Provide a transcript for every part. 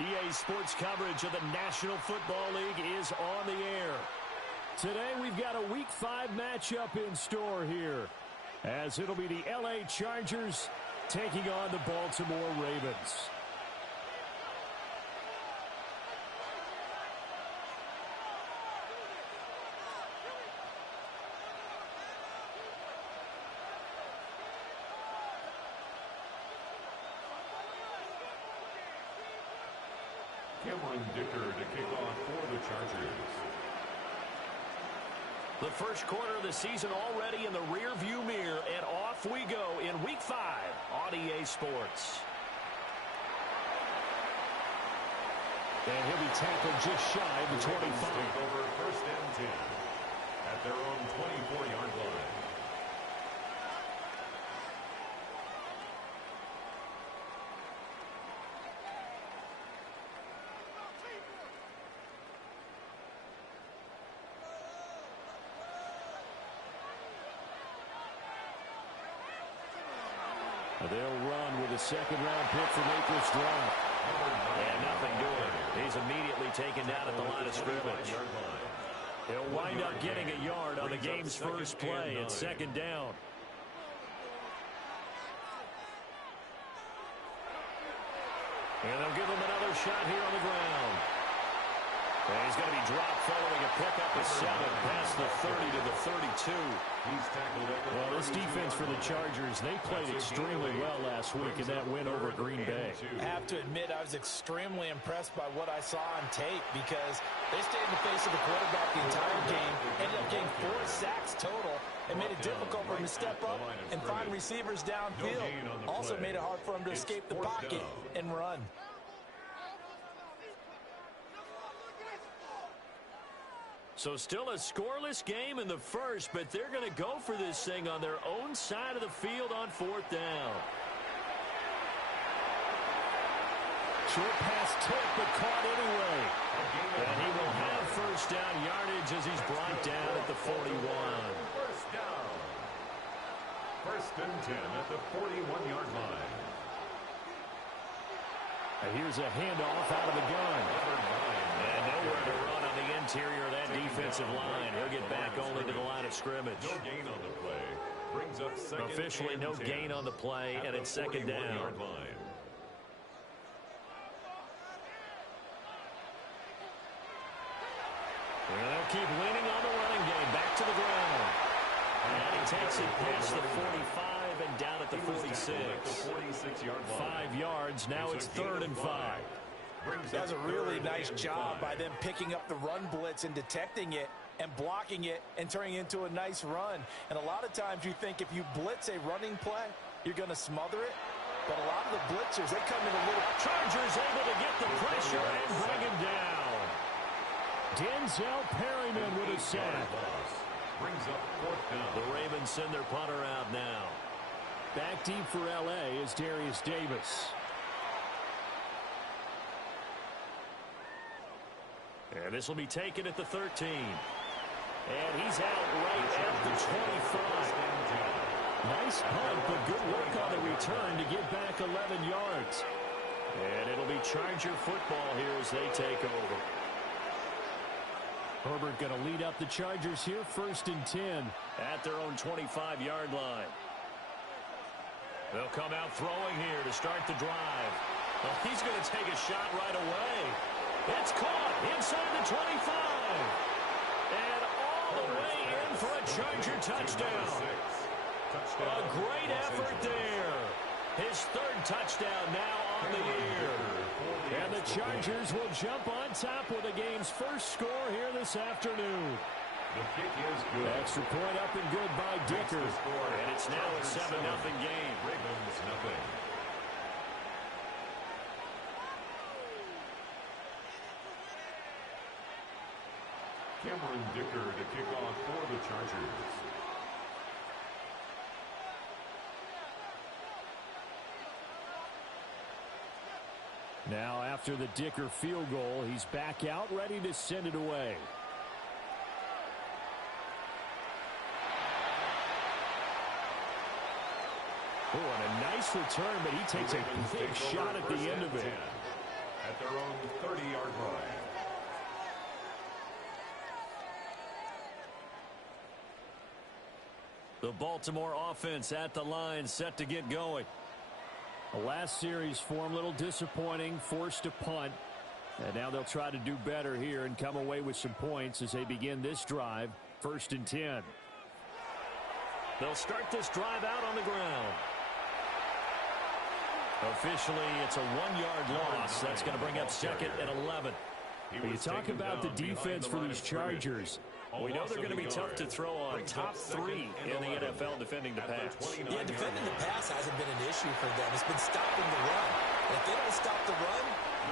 EA Sports coverage of the National Football League is on the air. Today we've got a Week 5 matchup in store here, as it'll be the LA Chargers taking on the Baltimore Ravens. Dicker to kick off for the Chargers. The first quarter of the season already in the rearview mirror, and off we go in Week 5 on EA Sports. And he'll be tackled just shy of the 25. Take over first and 10 at their own 24-yard line. They'll run with a second-round pick from April's draft. And nothing doing. He's immediately taken down at the line of scrimmage. He'll wind up getting a yard on the game's first play at second down. And they'll give him another shot here on the ground. And he's going to be dropped following a pickup of 7 past the 30 to the 32. Well, this defense for the Chargers, they played extremely well last week in that win over Green Bay. I have to admit, I was extremely impressed by what I saw on tape because they stayed in the face of the quarterback the entire game, ended up getting 4 sacks total, and made it difficult for him to step up and find receivers downfield. Also made it hard for him to escape the pocket and run. So still a scoreless game in the first, but they're going to go for this thing on their own side of the field on fourth down. Short pass tipped, but caught anyway. And he will have first down yardage as he's brought down at the 41. First down. First and 10 at the 41-yard line. And here's a handoff out of the gun. And nowhere to run on the interior of that defensive line. He'll get back only to the line of scrimmage. No gain on the play. Brings up second. Officially no gain on the play, and it's second down. And they'll keep leaning on the running game. Back to the ground. And he takes it past the 45 and down at the 46. 5 yards. Now it's 3rd and 5. Does a really nice job by them picking up the run blitz and detecting it and blocking it and turning it into a nice run. And a lot of times you think if you blitz a running play, you're going to smother it. But a lot of the blitzers, they come in a little... Chargers able to get the pressure and bring him down. Denzel Perryman with a sack. Brings up fourth down. The Ravens send their punter out now. Back deep for L.A. is Darius Davis. And this will be taken at the 13. And he's out right at the 25. Nice punt, but good work on the return to get back 11 yards. And it'll be Charger football here as they take over. Herbert going to lead up the Chargers here, 1st and 10. At their own 25-yard line. They'll come out throwing here to start the drive. Well, he's going to take a shot right away. It's caught inside the 25. And all the way in for a Charger touchdown. A great effort there. His 3rd touchdown now on the year. And the Chargers will jump on top with the game's first score here this afternoon. The kick is good. Extra point up and good by Dicker. And it's now a 7-0 game. Ravens nothing. Cameron Dicker to kick off for the Chargers. Now after the Dicker field goal, he's back out ready to send it away. Oh, and a nice return, but he takes a big shot at the end of it. at their own 30-yard line. The Baltimore offense at the line, set to get going. The last series for him, a little disappointing, forced a punt. And now they'll try to do better here and come away with some points as they begin this drive, 1st and 10. They'll start this drive out on the ground. Officially, it's a 1-yard loss. That's going to bring up 2nd and 11. You talk about the defense for these Chargers. We know they're going to be tough to throw on. Top 3 in the NFL defending the pass. Yeah, defending the pass hasn't been an issue for them. It's been stopping the run. And if they don't stop the run,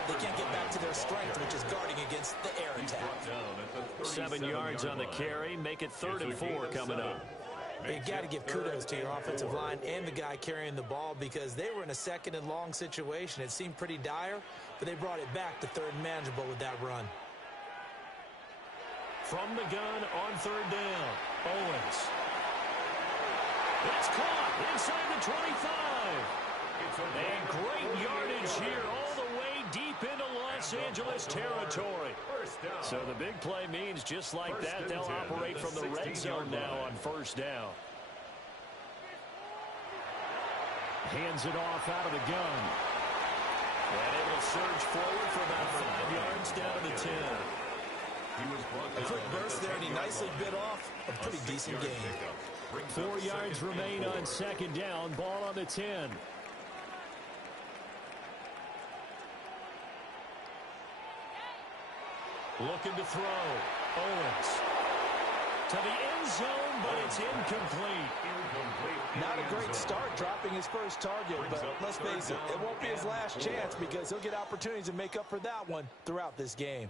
they can't get back to their strength, which is guarding against the air attack. 7 yards on the carry. Make it 3rd and 4 coming up. You got to give kudos to your offensive line and the guy carrying the ball because they were in a 2nd and long situation. It seemed pretty dire, but they brought it back to 3rd and manageable with that run. From the gun on 3rd down, Owens. It's caught inside the 25. And great yardage here all the way deep into Los Angeles territory. So the big play means just like that, they'll operate from the red zone now on 1st down. Hands it off out of the gun. And it will surge forward for about 5 yards down to the 10. A quick burst there, and he nicely bit off a pretty decent gain. 4 yards remain on 2nd down. Ball on the 10. Looking to throw. Owens. To the end zone, but it's incomplete. Not a great start dropping his first target, but let's face it, it won't be his last chance because he'll get opportunities to make up for that one throughout this game.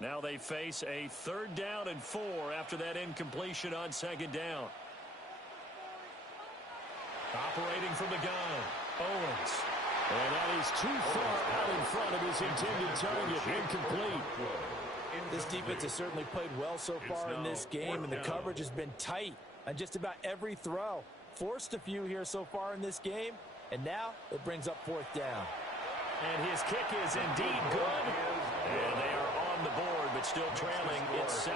Now they face a 3rd down and 4 after that incompletion on 2nd down. Operating from the gun, Owens. And that is too far out in front of his intended target. Incomplete. This defense has certainly played well so far in this game, and the coverage has been tight on just about every throw. Forced a few here so far in this game, and now it brings up 4th down. And his kick is indeed good. And they are on the board, but still trailing. It's 7-3.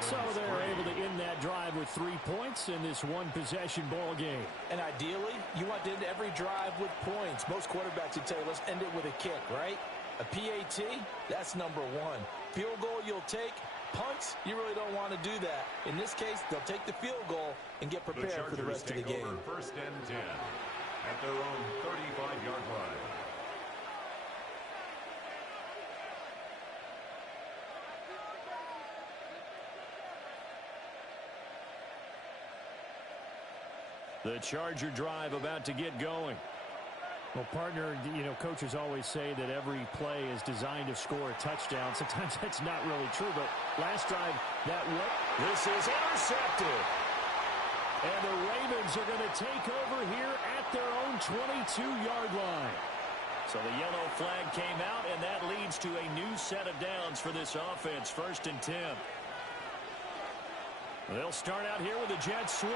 So they're able to end that drive with 3 points in this one-possession ball game. And ideally, you want to end every drive with points. Most quarterbacks would tell you, let's end it with a kick, right? A PAT, that's number 1. Field goal you'll take. Punts, you really don't want to do that. In this case, they'll take the field goal and get prepared for the rest of the game. 1st and 10 at their own 35-yard line. The Charger drive about to get going. Well, partner, coaches always say that every play is designed to score a touchdown. Sometimes that's not really true, but last drive, This is intercepted. And the Ravens are going to take over here at their own 22-yard line. So the yellow flag came out, and that leads to a new set of downs for this offense, 1st and 10. They'll start out here with a jet sweep.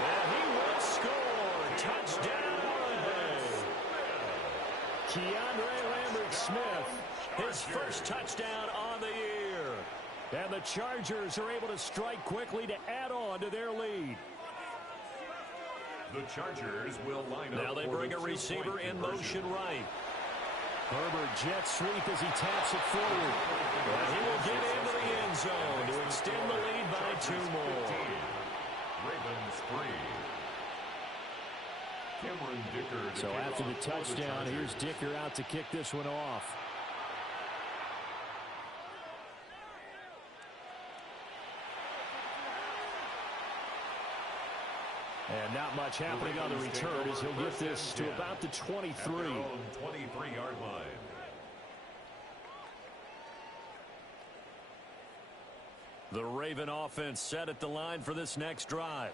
And he will score. Touchdown, LA. Keandre Lambert-Smith, his first touchdown on the year. And the Chargers are able to strike quickly to add on to their lead. The Chargers will line up. Now they bring a receiver in motion right. Herbert jet sweep as he taps it forward. And he will get into the end zone to extend the lead by 2 more. Ravens free. Cameron Dicker. So after the touchdown, here's Dicker out to kick this one off. And not much happening on the return as he'll get this to about the 23. 23-yard line. The Raven offense set at the line for this next drive.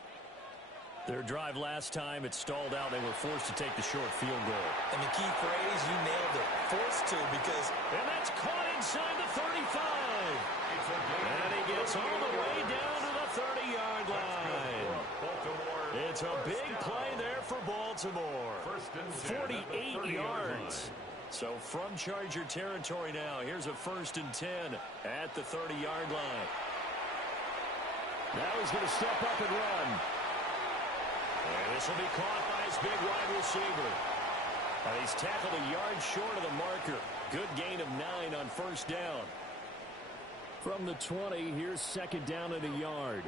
Their drive last time, it stalled out. They were forced to take the short field goal. And the key phrase, you nailed it. Forced to because... And that's caught inside the 35. And he gets all the way down to the 30-yard line. It's a big play there for Baltimore. 48 yards. So from Charger territory now, here's a 1st and 10 at the 30-yard line. Now he's going to step up and run. And this will be caught by his big wide receiver. He's tackled a yard short of the marker. Good gain of 9 on 1st down. From the 20, here's 2nd down and a yard.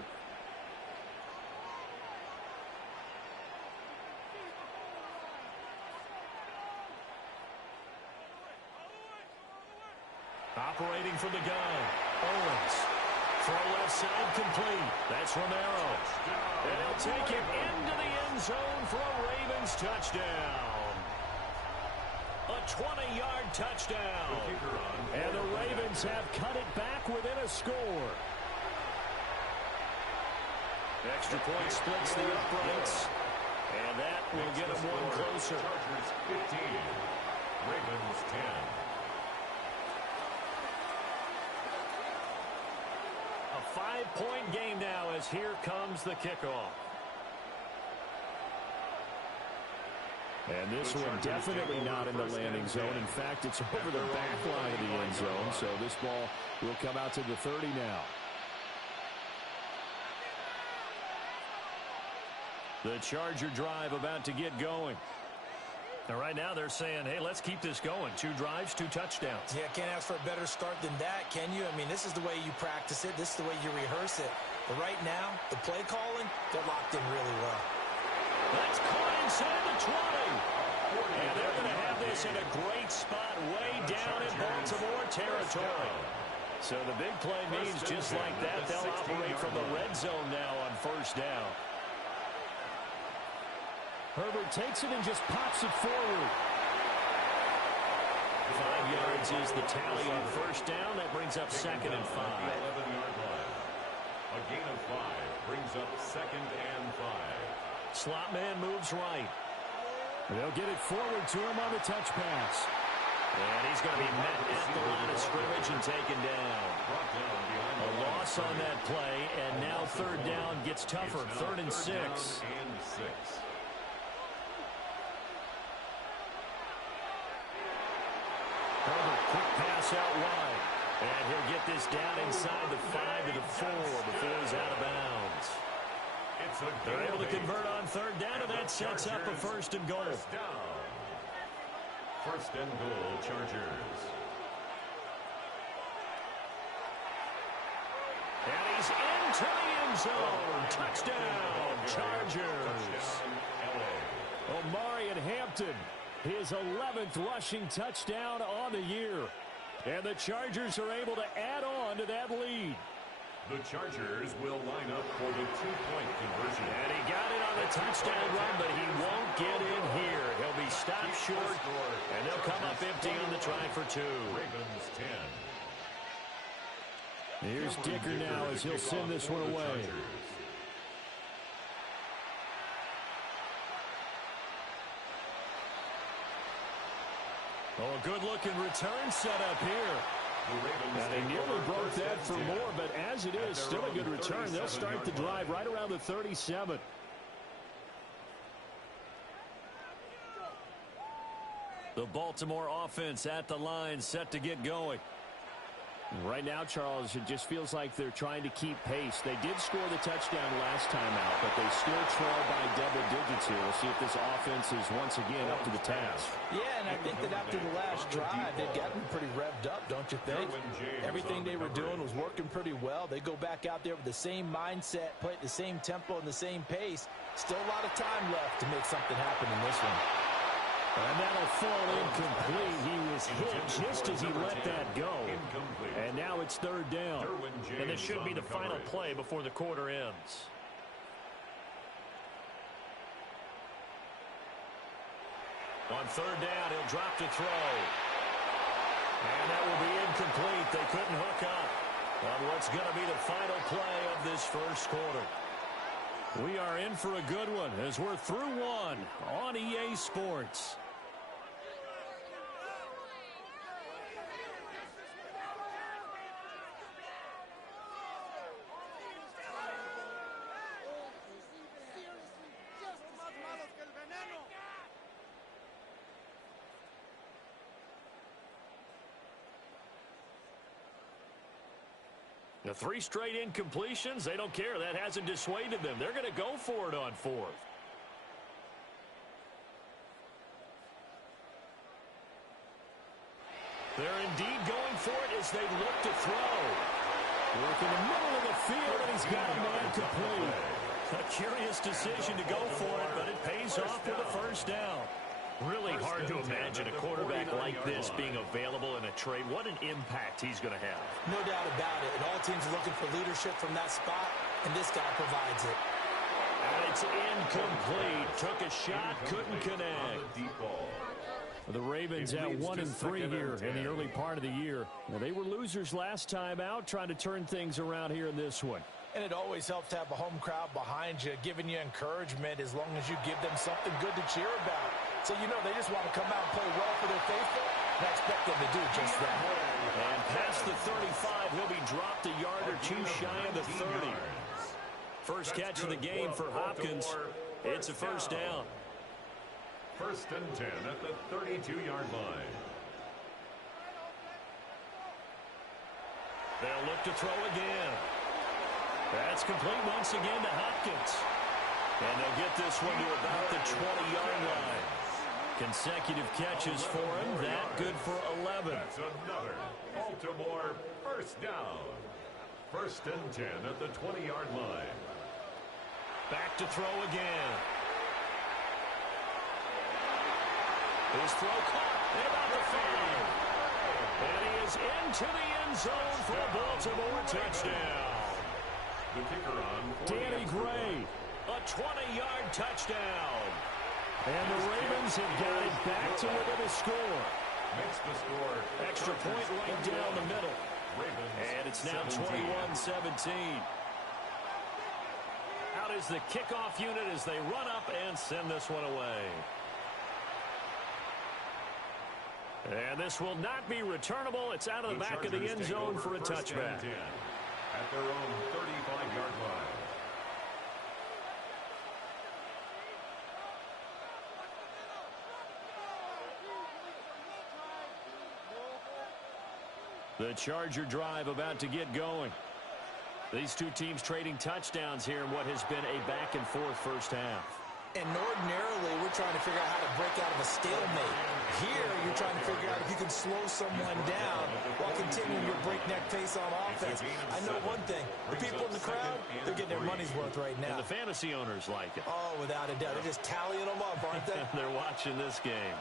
Operating from the gun, Owens. Throw left side complete. That's Romero. And he'll take it into the end zone for a Ravens touchdown. A 20-yard touchdown. And the Ravens have cut it back within a score. Extra point splits the uprights. And that will get them one closer. Chargers 15, Ravens 10. A 5-point game now as here comes the kickoff. And this one definitely not in the landing zone. In fact, it's over the back line of the end zone. So this ball will come out to the 30 now. The Charger drive about to get going. And right now they're saying, hey, let's keep this going. 2 drives, 2 touchdowns. Yeah, can't ask for a better start than that, can you? I mean, this is the way you practice it. This is the way you rehearse it. But right now, the play calling, they're locked in really well. That's caught inside the 20. And they're going to have this in a great spot way down in Baltimore territory. So the big play means just like that, they'll operate from the red zone now on 1st down. Herbert takes it and just pops it forward. 5 yards is the tally on 1st down. That brings up 2nd and 5. 11-yard line. A gain of 5 brings up 2nd and 5. Slot man moves right. They'll get it forward to him on the touch pass. And he's going to be met at the line of scrimmage and taken down. A loss on that play, and now 3rd down gets tougher. 3rd and 6. Herbert, quick pass out wide. And he'll get this down inside the 5 to the 4 before he's out of bounds. They're able to convert on 3rd down, and that sets up a 1st and goal. 1st and goal, Chargers. And he's into the end zone. Touchdown, Chargers. Omari and Hampton, his 11th rushing touchdown on the year. And the Chargers are able to add on to that lead. The Chargers will line up for the 2-point conversion. And he got it on the touchdown run, but he won't get in here. He'll be stopped short, and they'll come up empty on the try for 2. Ravens 10. Here's Dicker now as he'll send this one away. Oh, a good-looking return set up here. And they nearly broke that for more, but as it is, still a good return. They'll start the drive right around the 37. The Baltimore offense at the line, set to get going. Right now, Charles, it just feels like they're trying to keep pace. They did score the touchdown last time out, but they still trail by double digits here. We'll see if this offense is once again up to the task. Yeah, and I think that after the last drive, they've gotten pretty revved up, don't you think? Everything they were doing was working pretty well. They go back out there with the same mindset, play at the same tempo and the same pace. Still a lot of time left to make something happen in this one. And that'll fall incomplete. He was hit just as he let that go. And now it's 3rd down. And this should be the final play before the quarter ends. On 3rd down, he'll drop to throw. And that will be incomplete. They couldn't hook up on what's going to be the final play of this 1st quarter. We are in for a good one as we're through one on EA Sports. The 3 straight incompletions, they don't care. That hasn't dissuaded them. They're going to go for it on 4th. They're indeed going for it as they look to throw. Work in the middle of the field, and he's got a man complete. A curious decision to go for it, but it pays off with a first down. Really hard to imagine a quarterback like this being available in a trade. What an impact he's going to have. No doubt about it. And all teams are looking for leadership from that spot, and this guy provides it. And it's incomplete. Took a shot, couldn't connect. The Ravens at 1-3 here in the early part of the year. Now, they were losers last time out, trying to turn things around here in this one. And it always helps to have a home crowd behind you, giving you encouragement as long as you give them something good to cheer about. So, you know, they just want to come out and play well for their faithful, and I expect them to do just that. And past the 35, he'll be dropped a yard or 2 shy of the 30. First catch of the game for Hopkins. It's a first down. 1st and 10 at the 32-yard line. They'll look to throw again. That's complete once again to Hopkins. And they'll get this one to about the 20-yard line. Consecutive catches for him. That good for 11. That's another Baltimore first down. 1st and 10 at the 20-yard line. Back to throw again. His throw caught. They're about to field. And he is into the end zone for a Baltimore touchdown. The kicker on Danny Gray, a 20-yard touchdown. And the Ravens have got it back to within a score. makes the score. Extra point right down the middle. And it's now 21-17. Out is the kickoff unit as they run up and send this one away. And this will not be returnable. It's out of the back of the end zone for a touchback. At their own 35-yard line. The Charger drive about to get going. These two teams trading touchdowns here in what has been a back-and-forth first half. And ordinarily, we're trying to figure out how to break out of a stalemate. Here, you're trying to figure out if you can slow someone down while continuing your breakneck pace on offense. I know one thing. The people in the crowd, they're getting their money's worth right now. And the fantasy owners like it. Oh, without a doubt. They're just tallying them up, aren't they? They're watching this game.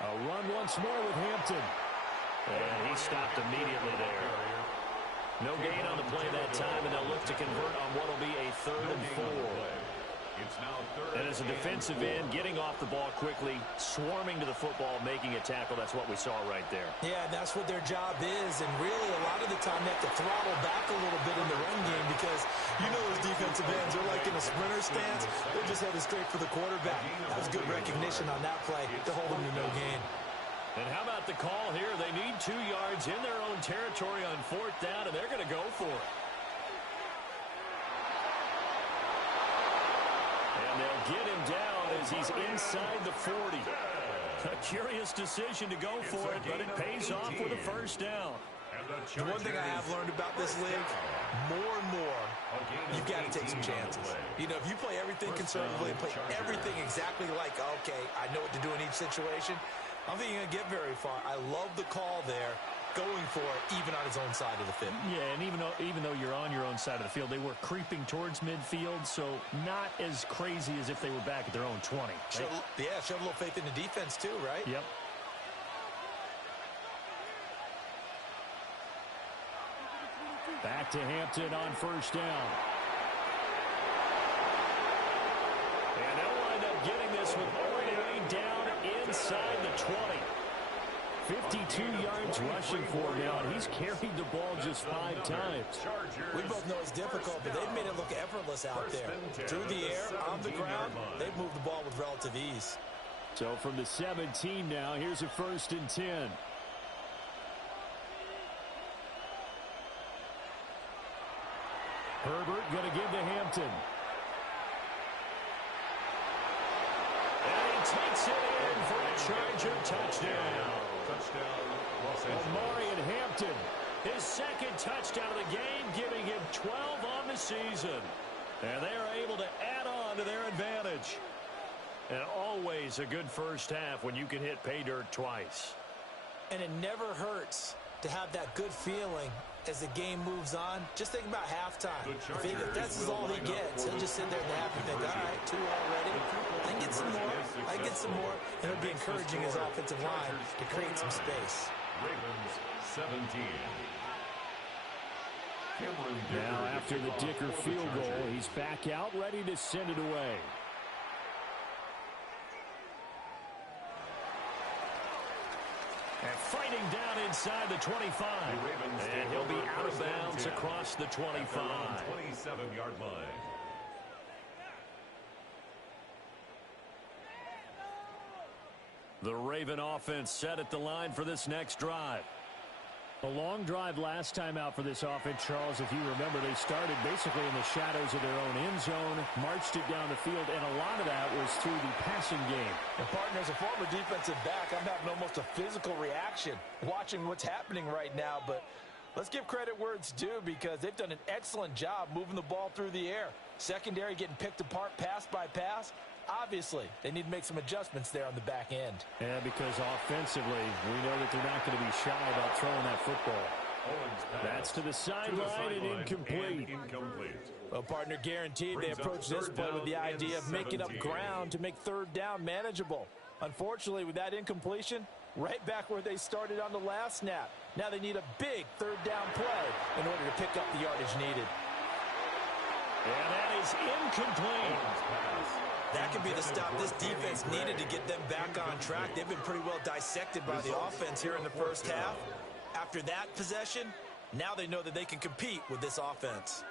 A run once more with Hampton. And he stopped immediately there. No gain on the play that time, and they'll look to convert on what will be a 3rd and 4. And as a defensive end, getting off the ball quickly, swarming to the football, making a tackle, that's what we saw right there. Yeah, that's what their job is, and really a lot of the time they have to throttle back a little bit in the run game because you know those defensive ends, they're like in a sprinter stance. They're just headed straight for the quarterback. That was good recognition on that play to hold them to no gain. And how about the call here? They need 2 yards in their own territory on 4th down, and they're going to go for it. And they'll get him down as he's inside the 40. A curious decision to go for it, but it pays off with a first down. The one thing I have learned about this league, more and more, you've got to take some chances. You know, if you play everything conservatively and play everything exactly like, okay, I know what to do in each situation, I don't think you're going to get very far. I love the call there, going for it, even on his own side of the field. Yeah, and even though you're on your own side of the field, they were creeping towards midfield, so not as crazy as if they were back at their own 20. Right? Showed a little faith in the defense too, right? Yep. Back to Hampton on 1st down. And they'll wind up getting this one all the way down inside the 20. 52 yards rushing for him now, and he's carried the ball just 5 times. We both know it's difficult, but they've made it look effortless out there. Through the air, on the ground, they've moved the ball with relative ease. So from the 17 now, here's a 1st and 10. Herbert going to give to Hampton. And he takes it in for a Charger touchdown. Touchdown, Los Angeles. Omarion Hampton, his second touchdown of the game, giving him 12 on the season. And they are able to add on to their advantage. And always a good first half when you can hit pay dirt twice. And it never hurts to have that good feeling as the game moves on. Just think about halftime. If that's all he gets, he'll just sit there and happy think, all right, 2 already. I can get some more. I can get some more. And it'll be encouraging his offensive line to create some space. Ravens 17. Now after the Dicker field goal, he's back out ready to send it away. And fighting down inside the 25. And he'll be out of bounds across the 25. 27-yard line. The Raven offense set at the line for this next drive. A long drive last time out for this offense, Charles. If you remember, they started basically in the shadows of their own end zone, marched it down the field, and a lot of that was through the passing game. And partner, as a former defensive back, I'm having almost a physical reaction watching what's happening right now. But let's give credit where it's due, because they've done an excellent job moving the ball through the air. Secondary getting picked apart pass by pass. Obviously, they need to make some adjustments there on the back end. Yeah, because offensively, we know that they're not going to be shy about throwing that football. That's to the sideline and incomplete. Well, partner, guaranteed they approach this play with the idea of making up ground to make third down manageable. Unfortunately, with that incompletion, right back where they started on the last snap. Now they need a big third down play in order to pick up the yardage needed. And that is incomplete. That could be the stop this defense needed to get them back on track. They've been pretty well dissected by the offense here in the first half. After that possession, now they know that they can compete with this offense.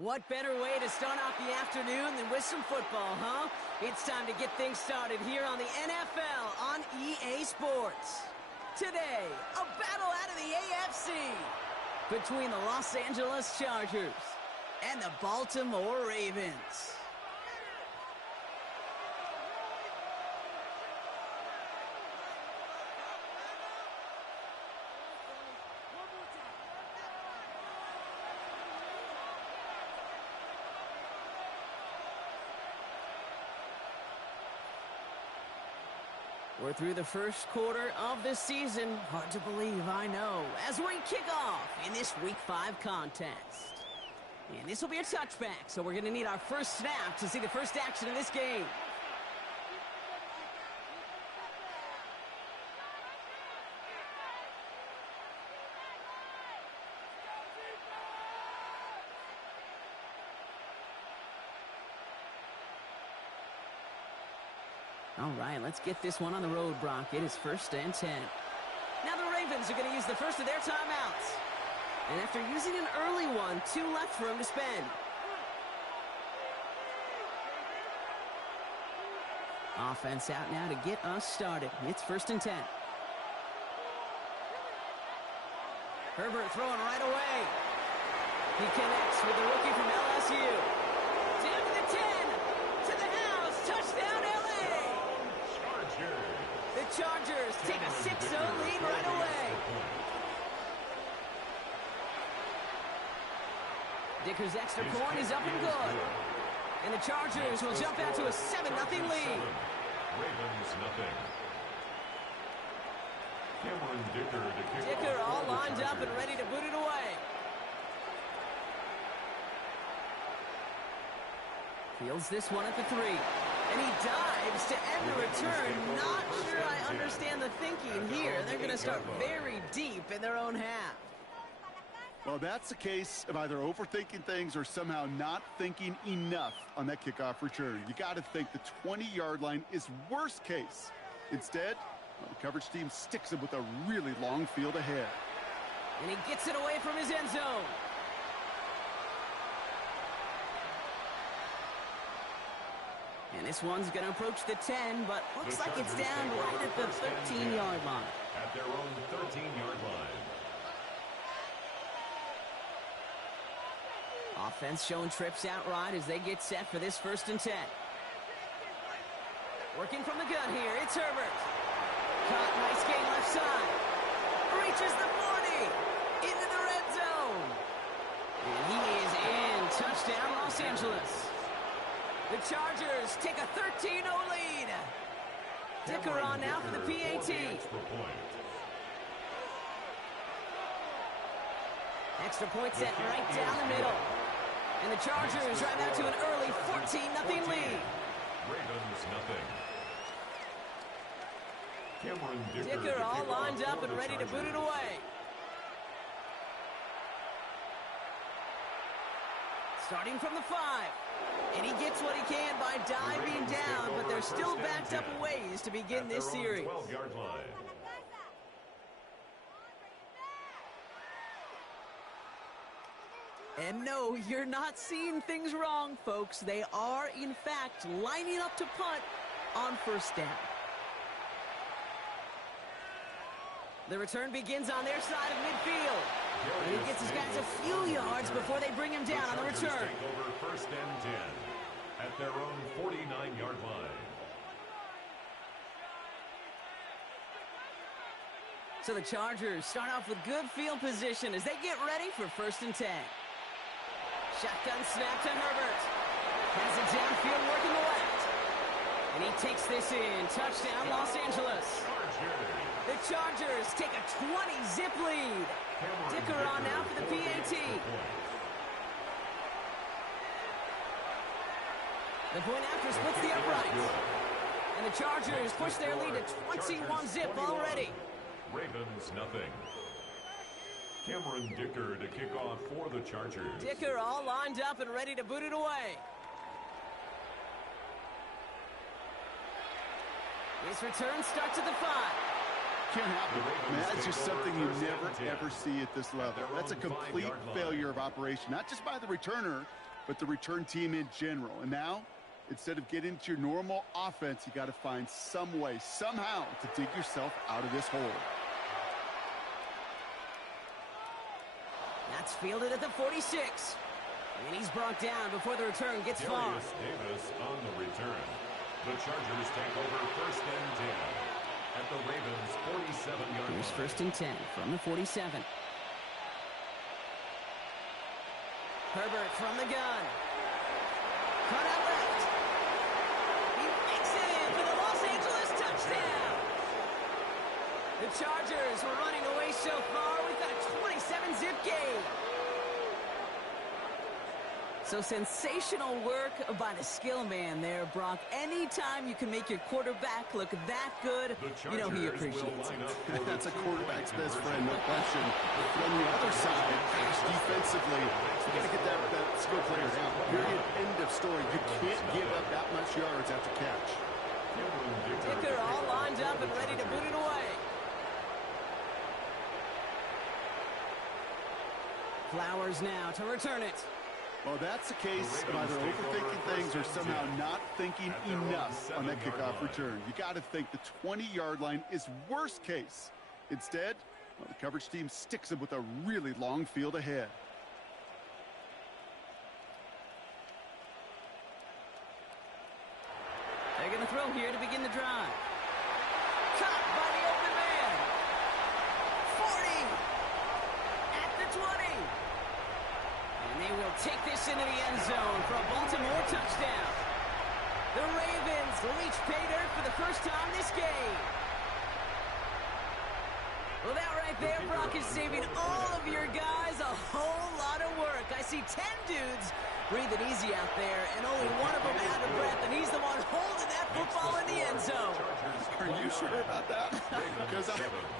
What better way to start off the afternoon than with some football, huh? It's time to get things started here on the NFL on EA Sports. Today, a battle out of the AFC between the Los Angeles Chargers and the Baltimore Ravens. We're through the first quarter of this season. Hard to believe, I know, as we kick off in this Week 5 contest. And this will be a touchback, so we're going to need our first snap to see the first action of this game. All right, let's get this one on the road, Brock. It is 1st and 10. Now the Ravens are going to use the first of their timeouts. And after using an early one, 2 left for him to spend. Offense out now to get us started. It's 1st and 10. Herbert throwing right away. He connects with the rookie from LSU. Down to the 10. To the house. Touchdown, LA. The Chargers take a 6-0 lead right away. Dicker's extra point is up and good. And the Chargers will jump out to a 7-0 lead. Ravens nothing. Cameron Dicker all lined up and ready to boot it away. Fields this one at the 3. And he dives to end the return. Not sure I understand the thinking here. They're going to start very deep in their own half. Well, that's a case of either overthinking things or somehow not thinking enough on that kickoff return. You got to think the 20-yard line is worst case. Instead, the coverage team sticks him with a really long field ahead. And he gets it away from his end zone. And this one's going to approach the 10, but looks like it's down right at the 13-yard line. At their own 13-yard line. Offense showing trips outright as they get set for this 1st and 10. Working from the gun here, it's Herbert. Caught, nice gain left side. Reaches the 40. Into the red zone. And he is in. Touchdown, Los Angeles. The Chargers take a 13-0 lead. Dicker on now for the PAT. Extra point set right down the middle. And the Chargers drive out to an early 14-0 lead. Ravens nothing. Dicker all lined up and ready to boot it away. Starting from the 5. And he gets what he can by diving down, but they're still backed up a ways to begin this series. 12-yard line. And no, you're not seeing things wrong, folks. They are, in fact, lining up to punt on 1st down. The return begins on their side of midfield. And he gets his guys a few yards before they bring him down on the return. Take over 1st and 10 at their own 49-yard line. So the Chargers start off with good field position as they get ready for 1st and 10. Shotgun snap to Herbert. Has it downfield working the left. And he takes this in. Touchdown, Los Angeles. The Chargers take a 20-zip lead. Dicker on now for the PAT. The point after splits the uprights. And the Chargers push their lead to 21-zip already. Ravens nothing. Cameron Dicker to kick off for the Chargers. Dicker all lined up and ready to boot it away. This return starts at the 5. Can't happen. Man, that's just something you never, ever see at this level. That's a complete failure of operation, not just by the returner, but the return team in general. And now, instead of getting into your normal offense, you got to find some way, somehow, to dig yourself out of this hole. That's fielded at the 46. And he's brought down before the return gets far. Davis on the return. The Chargers take over 1st and 10 at the Ravens' 47-yard line. Here's 1st and 10 from the 47. Herbert from the gun. Cut out left. He makes it for the Los Angeles touchdown. The Chargers were running away so far. We've got a 27-zip gain. So sensational work by the skill man there, Brock. Anytime you can make your quarterback look that good, you know he appreciates it. That's a quarterback's best friend, no question. But on the other side, defensively, you got to get that skill player down. Period. End of story. You can't give up that much yards after catch. Dicker all lined up and ready to boot it away. Flowers now to return it. Well, that's the case of either overthinking things or somehow not thinking enough on that kickoff return. You got to think the 20-yard line is worst case. Instead, well, the coverage team sticks them with a really long field ahead. They're going to throw here to begin the drive. Caught by the open man. 40. At the 20. And they will take this into the end zone for a Baltimore touchdown. The Ravens reach pay dirt for the first time this game. Well, that right there, Brock, is saving all of your guys a whole lot of work. I see 10 dudes breathing easy out there, and only one of them out of breath, and he's the one holding that football in the end zone. Are you sure about that? Because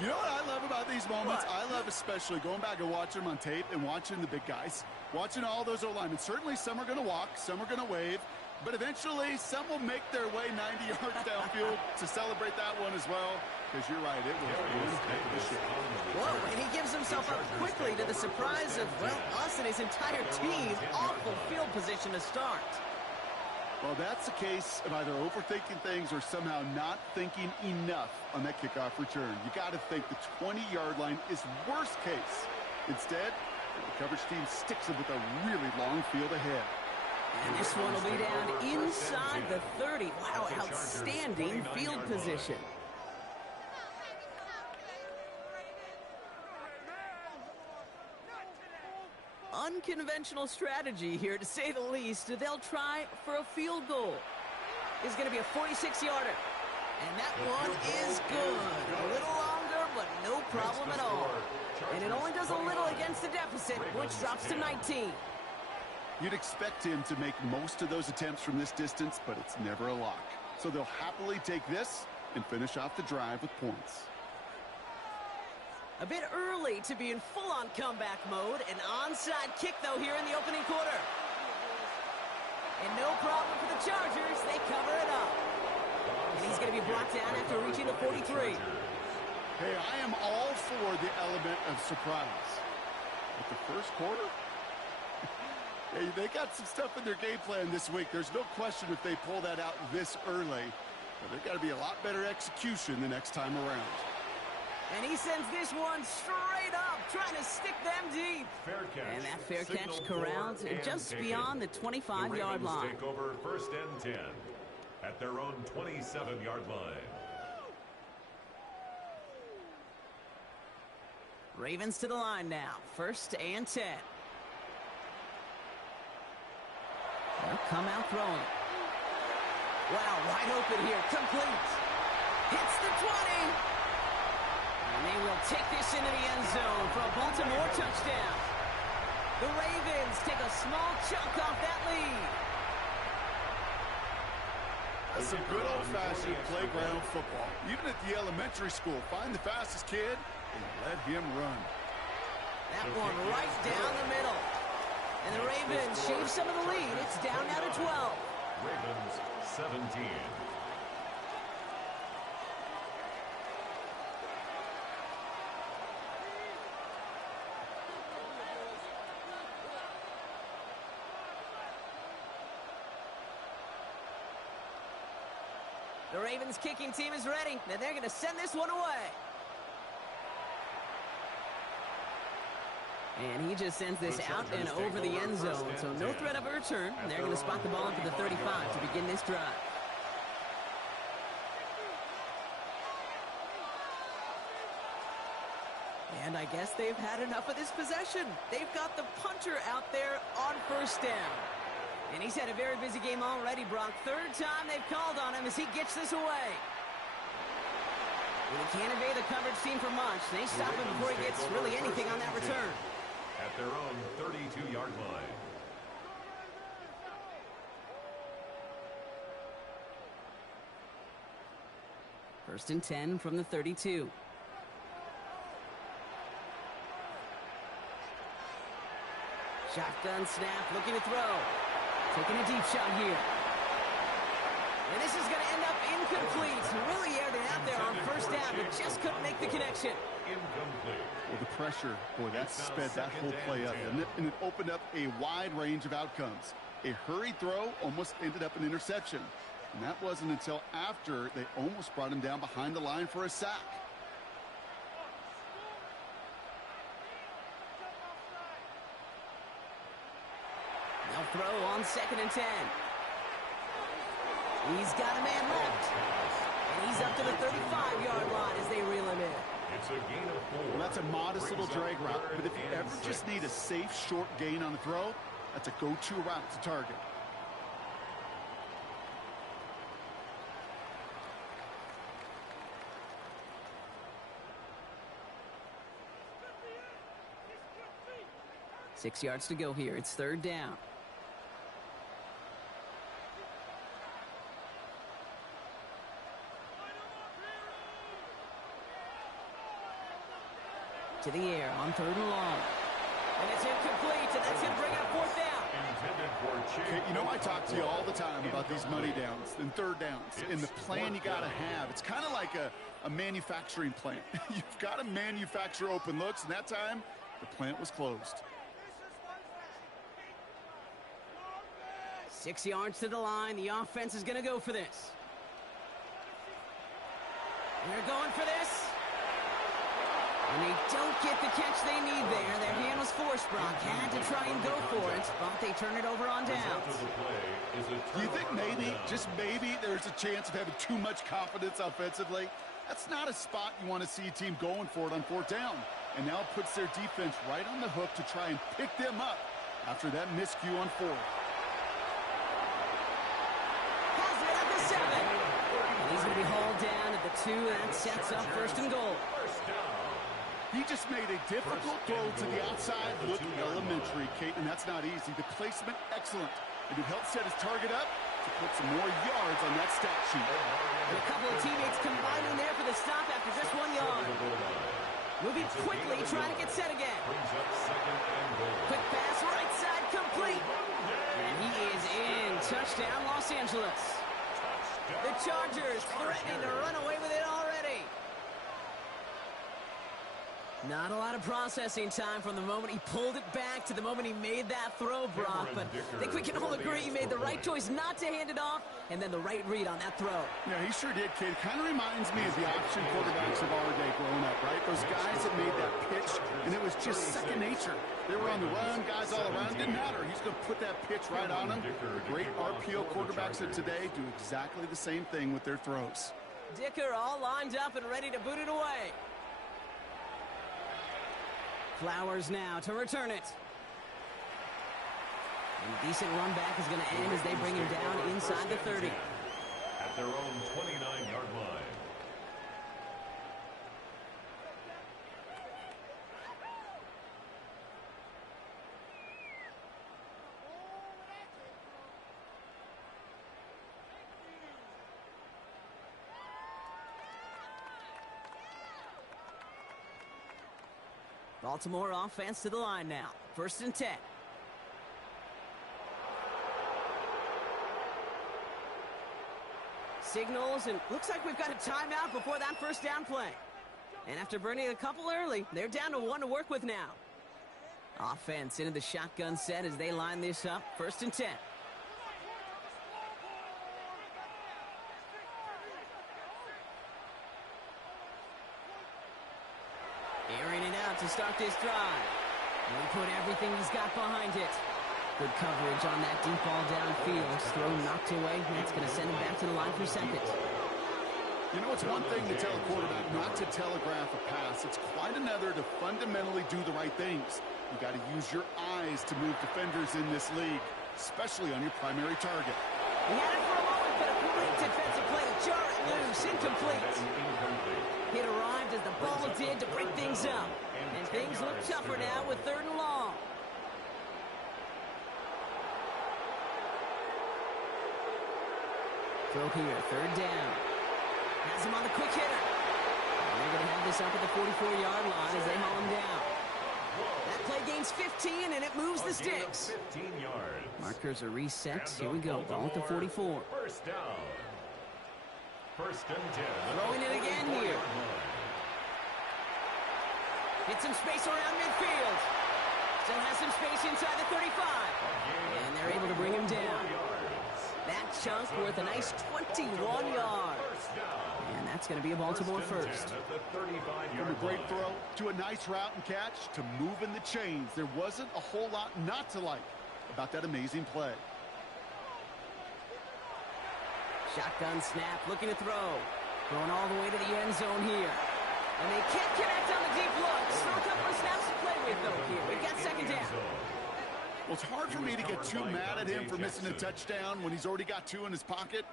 you know what I love about these moments? What? I love especially going back and watching them on tape and watching the big guys, watching all those O-linemen. Certainly some are going to walk, some are going to wave, but eventually some will make their way 90 yards downfield to celebrate that one as well. Because you're right, it was one heck of a shit. Whoa, and he gives himself up quickly to the surprise of, well, us and his entire team. Awful field position to start. Well, that's the case of either overthinking things or somehow not thinking enough on that kickoff return. You got to think the 20-yard line is worst case. Instead, the coverage team sticks them with a really long field ahead. And this one will be down inside the 30. Wow, outstanding field position. Unconventional strategy here, to say the least. They'll try for a field goal. It's going to be a 46-yarder. And that one is good. A little longer, but no problem at all. And it only does a little against the deficit, which drops to 19. You'd expect him to make most of those attempts from this distance, but it's never a lock. So they'll happily take this and finish off the drive with points. A bit early to be in full-on comeback mode. An onside kick, though, here in the opening quarter. And no problem for the Chargers. They cover it up. And he's going to be brought down after reaching the 43. Hey, I am all for the element of surprise. But the first quarter? Hey, they got some stuff in their game plan this week. There's no question if they pull that out this early. But there's got to be a lot better execution the next time around. And he sends this one straight up, trying to stick them deep. Fair catch. And that fair catch corralled just beyond the 25-yard line. Take over 1st and 10 at their own 27-yard line. Ravens to the line now. 1st and 10. They'll come out throwing. Wow, wide open here. Complete. Hits the 20. And they will take this into the end zone for a Baltimore touchdown. The Ravens take a small chunk off that lead. That's some good old-fashioned playground football. Even at the elementary school, find the fastest kid and let him run. That one right down the middle. And the Ravens shave some of the lead. It's down now to 12. Ravens 17. The Ravens kicking team is ready, and they're going to send this one away. And he just sends this out and over the end zone, so no threat of a return. And they're going to spot the ball up at the 35 to begin this drive. And I guess they've had enough of this possession. They've got the punter out there on 1st down. And he's had a very busy game already, Brock. 3rd time they've called on him as he gets this away. Well, he can't evade the coverage team for much. They stop him before he gets really anything on that return. At their own 32-yard line. First and 10 from the 32. Shotgun snap, looking to throw. Taking a deep shot here. And this is going to end up incomplete. Really aired it out there on first down, but just couldn't make the connection. Incomplete. Well, the pressure, boy, that sped that whole play up, didn't it? And it opened up a wide range of outcomes. A hurried throw almost ended up an interception. And that wasn't until after they almost brought him down behind the line for a sack. They'll throw on 2nd and 10. He's got a man left. And he's up to the 35-yard line as they reel him in. It's a gain of 4. Well, that's a modest little drag route, but if you ever just need a safe, short gain on a throw, that's a go-to route to target. Six yards to go here. It's 3rd down. To the air on 3rd and long. And it's incomplete, and that's going to bring up 4th down. Okay, you know, I talk to you all the time about these money downs and 3rd downs and the plan you got to have. It's kind of like a manufacturing plant. You've got to manufacture open looks, and that time the plant was closed. 6 yards to the line. The offense is going to go for this. They're going for this. And they don't get the catch they need there. Their hand was forced, Brock. Had to try and go for it, but they turn it over on downs. Do you think maybe, just maybe, there's a chance of having too much confidence offensively? That's not a spot you want to see a team going for it on 4th down. And now it puts their defense right on the hook to try and pick them up after that miscue on 4th. Has it at the 7. And he's going to be hauled down at the 2, and that sets up 1st and goal. He just made a difficult throw to the outside. Look elementary, Kate, and that's not easy. The placement, excellent. And it helped set his target up to put some more yards on that stat sheet. And a couple of teammates combining there for the stop after just 1 yard. Moving quickly, trying to get set again. Quick pass, right side, complete. And he is in. Touchdown, Los Angeles. The Chargers threatening to run away with it already. Not a lot of processing time from the moment he pulled it back to the moment he made that throw, Brock. But I think we can all agree he made the right choice not to hand it off, and then the right read on that throw. Yeah, he sure did, kid. Kind of reminds me of the option quarterbacks of our day growing up, right? Those guys that made that pitch, and it was just second nature. They were on the run, guys all around. Didn't matter. He's going to put that pitch right on them. The great RPO quarterbacks of today do exactly the same thing with their throws. Dicker all lined up and ready to boot it away. Flowers now to return it. And a decent run back is going to end as they bring him down inside the 30. At their own 29-yard line. Baltimore offense to the line now. 1st and 10. Signals, and looks like we've got a timeout before that 1st down play. And after burning a couple early, they're down to 1 to work with now. Offense into the shotgun set as they line this up. 1st and 10. Airing it out to start this drive. And he put everything he's got behind it. Good coverage on that deep ball downfield. Throw knocked away. That's going to send him back to the line for 2nd. You know, it's one thing to tell a quarterback not to telegraph a pass. It's quite another to fundamentally do the right things. You got to use your eyes to move defenders in this league, especially on your primary target. He had it for a moment, but a great defensive play to jar it loose. Incomplete. It arrived as the ball did to break things up. And things look tougher now with 3rd and long. Throw here, 3rd down. Has him on the quick hitter. And they're going to have this up at the 44-yard line as they haul him down. That play gains 15, and it moves the sticks. 15 yards. Markers are reset. Here we go. Ball at the 44. 1st down. First and 10. Throwing it again here. Get some space around midfield. Still has some space inside the 35. And they're able to bring him down. That chunk worth a nice 21 yards. And that's going to be a Baltimore first. From a great throw to a nice route and catch to moving the chains. There wasn't a whole lot not to like about that amazing play. Shotgun snap, looking to throw. Going all the way to the end zone here. And they can't connect on the deep look. Still a couple of snaps to play with, though, here. We've got second down. Well, it's hard for me to get too mad at him for missing a touchdown when he's already got two in his pocket.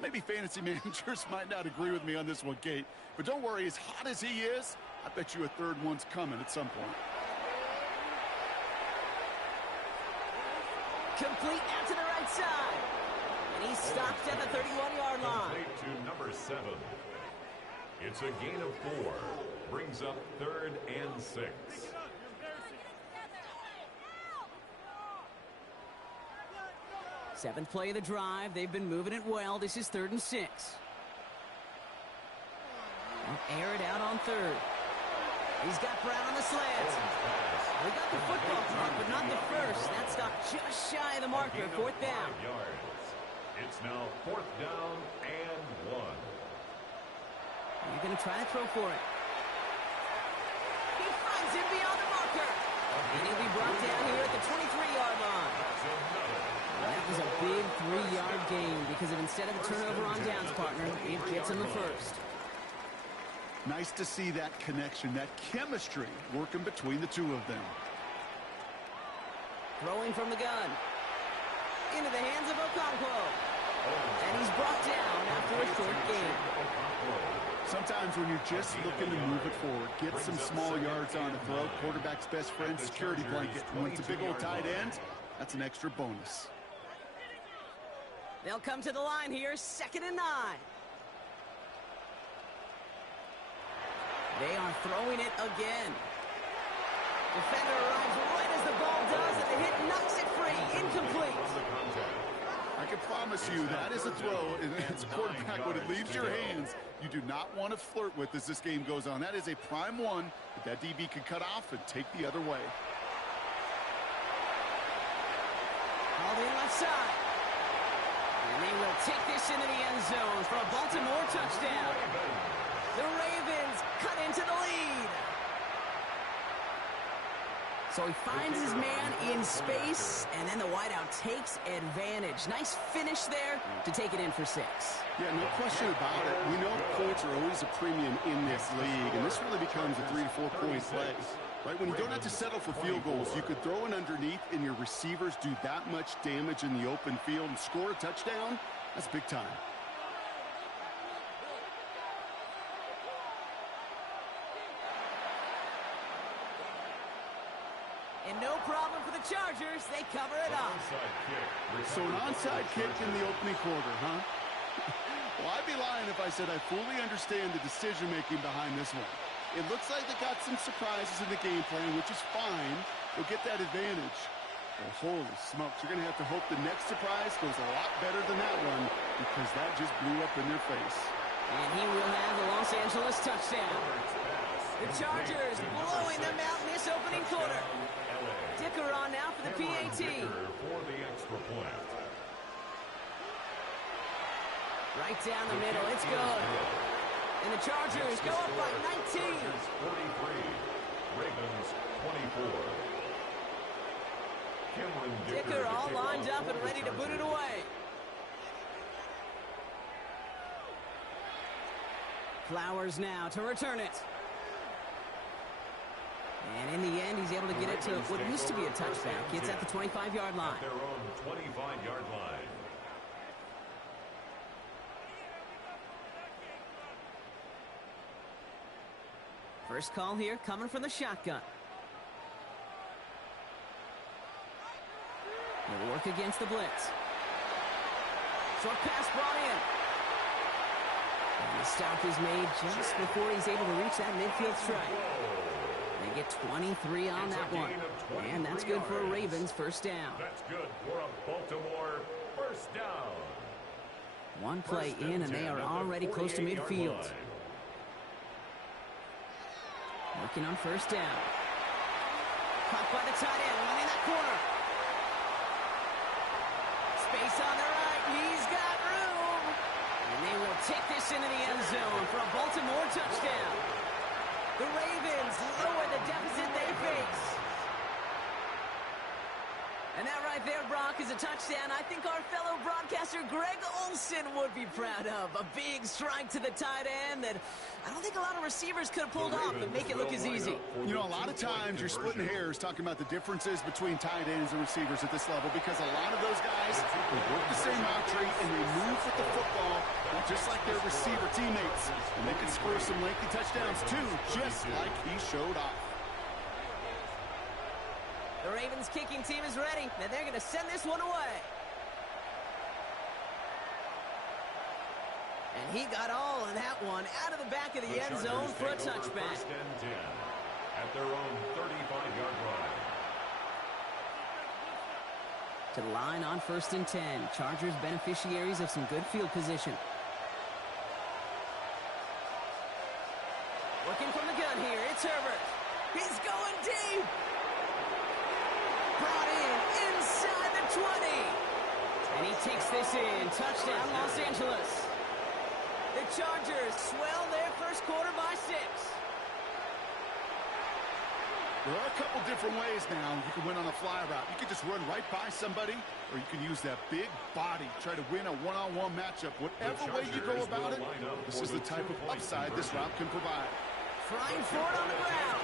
Maybe fantasy managers might not agree with me on this one, Kate. But don't worry, as hot as he is, I bet you a third one's coming at some point. Complete out to the right side. And he's stopped at the 31-yard line. Complete to number 7. It's a gain of 4. Brings up 3rd and 6. Seventh play of the drive. They've been moving it well. This is 3rd and 6. They'll air it out on 3rd. He's got Brown on the slants. We got the football clock, but not the first. That stopped just shy of the marker. 4th down. It's now 4th down and 1. You're going to try to throw for it. He finds him beyond the marker. And he'll be brought down here at the 23-yard line. That was a big 3-yard gain because of instead of a turnover on downs, partner, it gets him the first. Nice to see that connection, that chemistry working between the two of them. Throwing from the gun. Into the hands of Okonkwo. And he's brought down after a short gain. Sometimes when you're just looking to move it forward, get some small yards on the throw, quarterback's best friend, security blanket. And when it's a big old tight end, that's an extra bonus. They'll come to the line here, 2nd and 9. They are throwing it again. Defender arrives right as the ball does, and the hit knocks it free. Incomplete. I can promise you that is a throw, and as a quarterback, when it leaves your hands, you do not want to flirt with as this game goes on. That is a prime one that DB can cut off and take the other way. All the left side. And they will take this into the end zone for a Baltimore touchdown. The Ravens cut into the lead. So he finds his man in space, and then the wideout takes advantage. Nice finish there to take it in for 6. Yeah, no question about it. We know points are always a premium in this league, and this really becomes a 3 to 4 point play. Right, when you don't have to settle for field goals, you could throw it underneath, and your receivers do that much damage in the open field and score a touchdown. That's big time. And no problem for the Chargers. They cover it up. So an onside kick in the opening quarter, huh? Well, I'd be lying if I said I fully understand the decision-making behind this one. It looks like they got some surprises in the game plan, which is fine. They'll get that advantage. Well, holy smokes, you're going to have to hope the next surprise goes a lot better than that one because that just blew up in their face. And he will have the Los Angeles touchdown. The Chargers blowing them out in this opening quarter. Dicker on now for the PAT. Right down the middle, it's good. And the Chargers go up by 19. 43, Ravens 24. Dicker all lined up and ready to boot it away. Flowers now to return it. And in the end, he's able to get it to what used to be a touchback. It's at the 25-yard line. At their own 25-yard line. First call here coming from the shotgun. He'll work against the blitz. Short pass brought in. And the stop is made just before he's able to reach that midfield strike. They get 23 on that one. And that's good for a Ravens first down. That's good for a Baltimore first down. One play in, and they are already close to midfield. Working on first down. Caught by the tight end, running that corner. Space on the right, he's got room. And they will take this into the end zone for a Baltimore touchdown. The Ravens lower the deficit they face. And that right there, Brock, is a touchdown I think our fellow broadcaster Greg Olsen would be proud of. A big strike to the tight end that I don't think a lot of receivers could have pulled off and make it look as easy. You know, a lot of times you're splitting hairs talking about the differences between tight ends and receivers at this level because a lot of those guys, they work the same route tree and they move with the football just like their receiver teammates. And they can score some lengthy touchdowns too, just like he showed off. The Ravens kicking team is ready, and they're going to send this one away. And he got all of that one out of the back of the end zone for a touchback. First and 10 at their own 35-yard line. To the line on first and 10. Chargers beneficiaries of some good field position. Working from the gun here, it's Herbert. He's going deep. Brought in inside the 20. And he takes this in. Touchdown, Los Angeles. The Chargers swell their first quarter by 6. There are a couple different ways now. You can win on a fly route. You can just run right by somebody, or you can use that big body, try to win a one-on-one matchup. Whatever way you go about it, this is the type of upside this route can provide. Flying forward on the ground.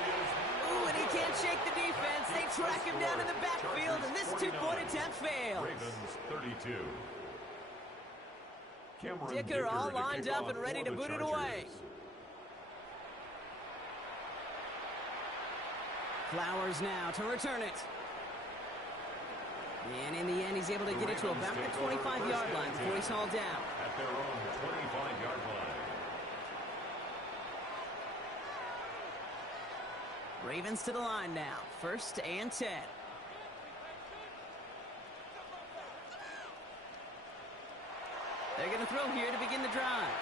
Ooh, and he can't shake the defense. They track him down in the backfield, and this two-point attempt fails. Ravens 32. Dicker all lined up and ready to boot it away. Flowers now to return it. And in the end, he's able to get it to about the 25-yard line before he's hauled down. At their own 25-yard line. Ravens to the line now. First and 10. They're going to throw here to begin the drive.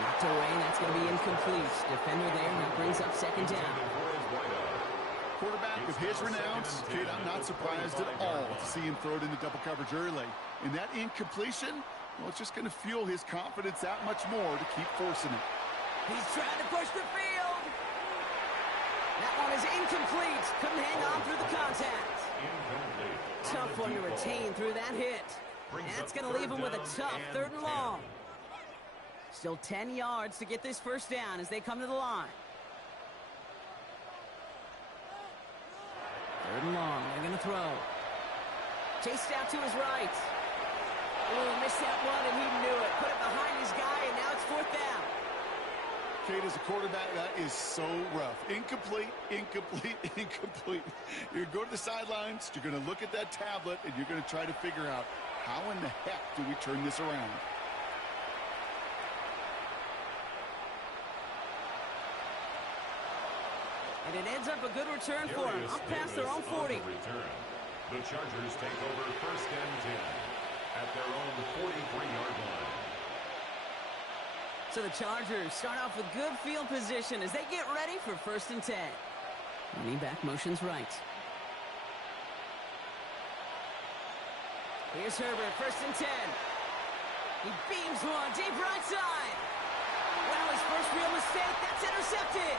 Knocked away, and that's going to be incomplete. Defender there, and that brings up second down. Quarterback with his renounce, kid, I'm not surprised at all to see him throw it into double coverage early. And that incompletion, well, it's just going to fuel his confidence that much more to keep forcing it. He's trying to push the field. That one is incomplete. Couldn't hang on through the contact. Tough one to retain through that hit. That's going to leave him with a tough 3rd and long. Still 10 yards to get this first down as they come to the line. 3rd and long. They're going to throw. Chased out to his right. Oh, missed that one, and he knew it. Put it behind his guy, and now it's 4th down. Kate, as a quarterback, that is so rough. Incomplete, incomplete, incomplete. You're going to go to the sidelines, you're going to look at that tablet, and you're going to try to figure out how in the heck do we turn this around. And it ends up a good return for him. Up past their own 40. The Chargers take over first and 10 at their own 43-yard line. So the Chargers start off with good field position as they get ready for first and 10. Running back motions right. Here's Herbert, first and 10. He beams one deep right side. Well, his first real mistake, that's intercepted.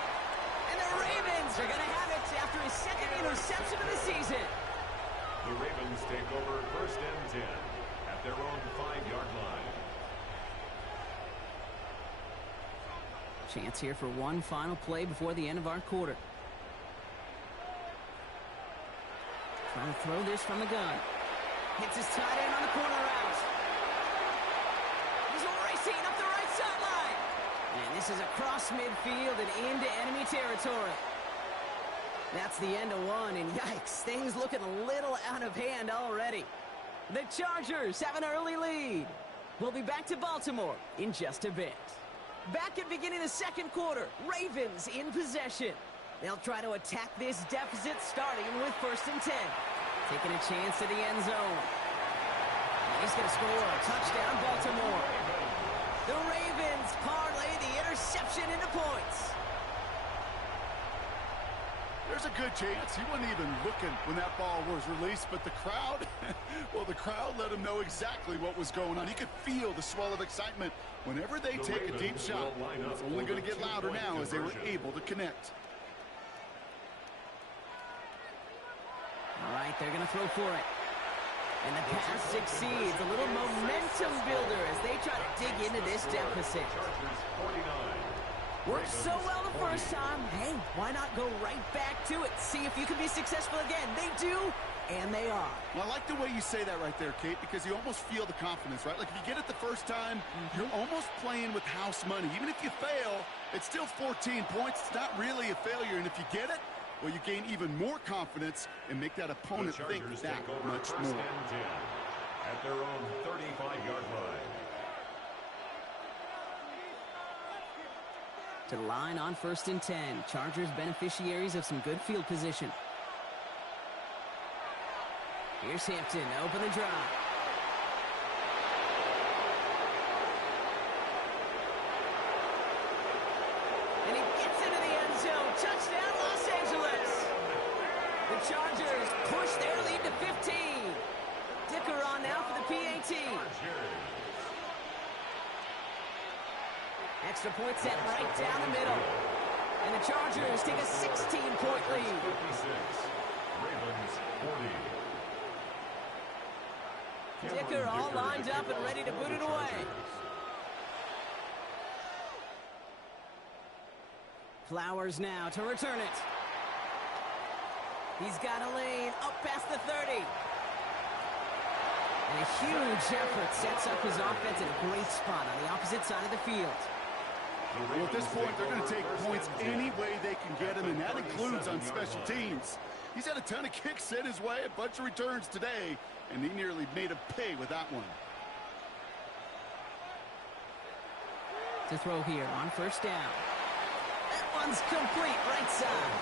And the Ravens are going to have it after his 2nd interception of the season. The Ravens take over first and 10 at their own 5-yard line. Chance here for one final play before the end of our quarter. Trying to throw this from the gun. Hits his tight end on the corner route. He's racing up the right sideline. And this is across midfield and into enemy territory. That's the end of one, and yikes, things looking a little out of hand already. The Chargers have an early lead. We'll be back to Baltimore in just a bit. Back at beginning of second quarter, Ravens in possession. They'll try to attack this deficit starting with first and 10. Taking a chance to the end zone. He's going to score. Touchdown, Baltimore. The Ravens parlay the interception into points. There's a good chance he wasn't even looking when that ball was released, but the crowd, well, the crowd let him know exactly what was going on. He could feel the swell of excitement whenever they take a deep shot. It's only going to get louder now as they were able to connect. All right, they're going to throw for it. And the pass succeeds. A little momentum builder as they try to dig into this deficit. Worked so well the first time. Hey, why not go right back to it? See if you can be successful again. They do, and they are. Well, I like the way you say that right there, Kate, because you almost feel the confidence, right? Like if you get it the first time, you're almost playing with house money. Even if you fail, it's still 14 points. It's not really a failure, and if you get it, well, you gain even more confidence and make that opponent think that much more. At their own 35-yard line. To the line on 1st and 10. Chargers beneficiaries of some good field position. Here's Hampton, open the drive. And he gets into the end zone. Touchdown, Los Angeles. The Chargers push their lead to 15. Dicker on now for the PAT. Extra point set right down the middle. And the Chargers take a 16-point lead. 56. Ravens 40. Dicker all lined up and ready to boot it away. Flowers now to return it. He's got a lane up past the 30. And a huge effort sets up his offense in a great spot on the opposite side of the field. Well, at this point, they're going to take points any way they can get them, and that includes on special teams. He's had a ton of kicks sent his way, a bunch of returns today, and he nearly made him pay with that one. To throw here on 1st down. That one's complete, right side.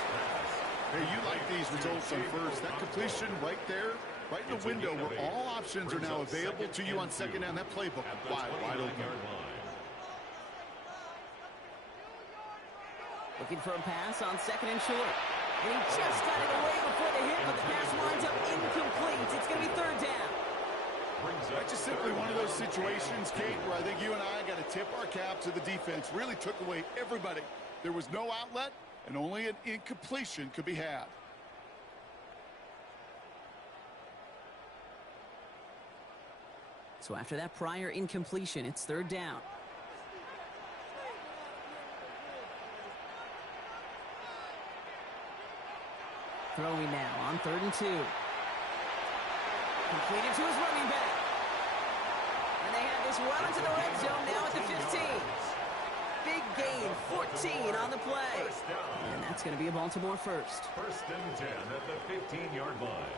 Hey, you like these results on first. That completion right there, right in the window where all options are now available to you on 2nd down. That playbook wide open. Looking for a pass on 2nd and short. And he just got it away before the hit, but the pass winds up incomplete. It's going to be 3rd down. That's just simply one of those situations, Kate, where I think you and I got to tip our cap to the defense. Really took away everybody. There was no outlet, and only an incompletion could be had. So after that prior incompletion, it's 3rd down. Throwing now on 3rd and 2. Completed to his running back. And they have this well into the red zone now at the 15. Big gain, 14 on the play. And that's going to be a Baltimore first. 1st and 10 at the 15-yard line.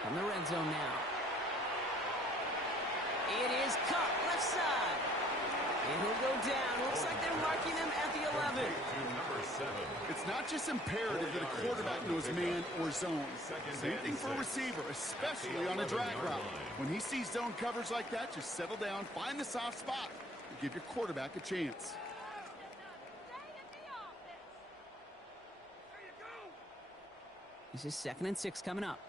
From the red zone now. It is caught left side. And he'll go down. Looks like they're marking him at the 11. It's not just imperative that a quarterback knows man or zone. Same thing for a receiver, especially on a drag route. When he sees zone coverage like that, just settle down, find the soft spot, and give your quarterback a chance. This is 2nd and 6 coming up.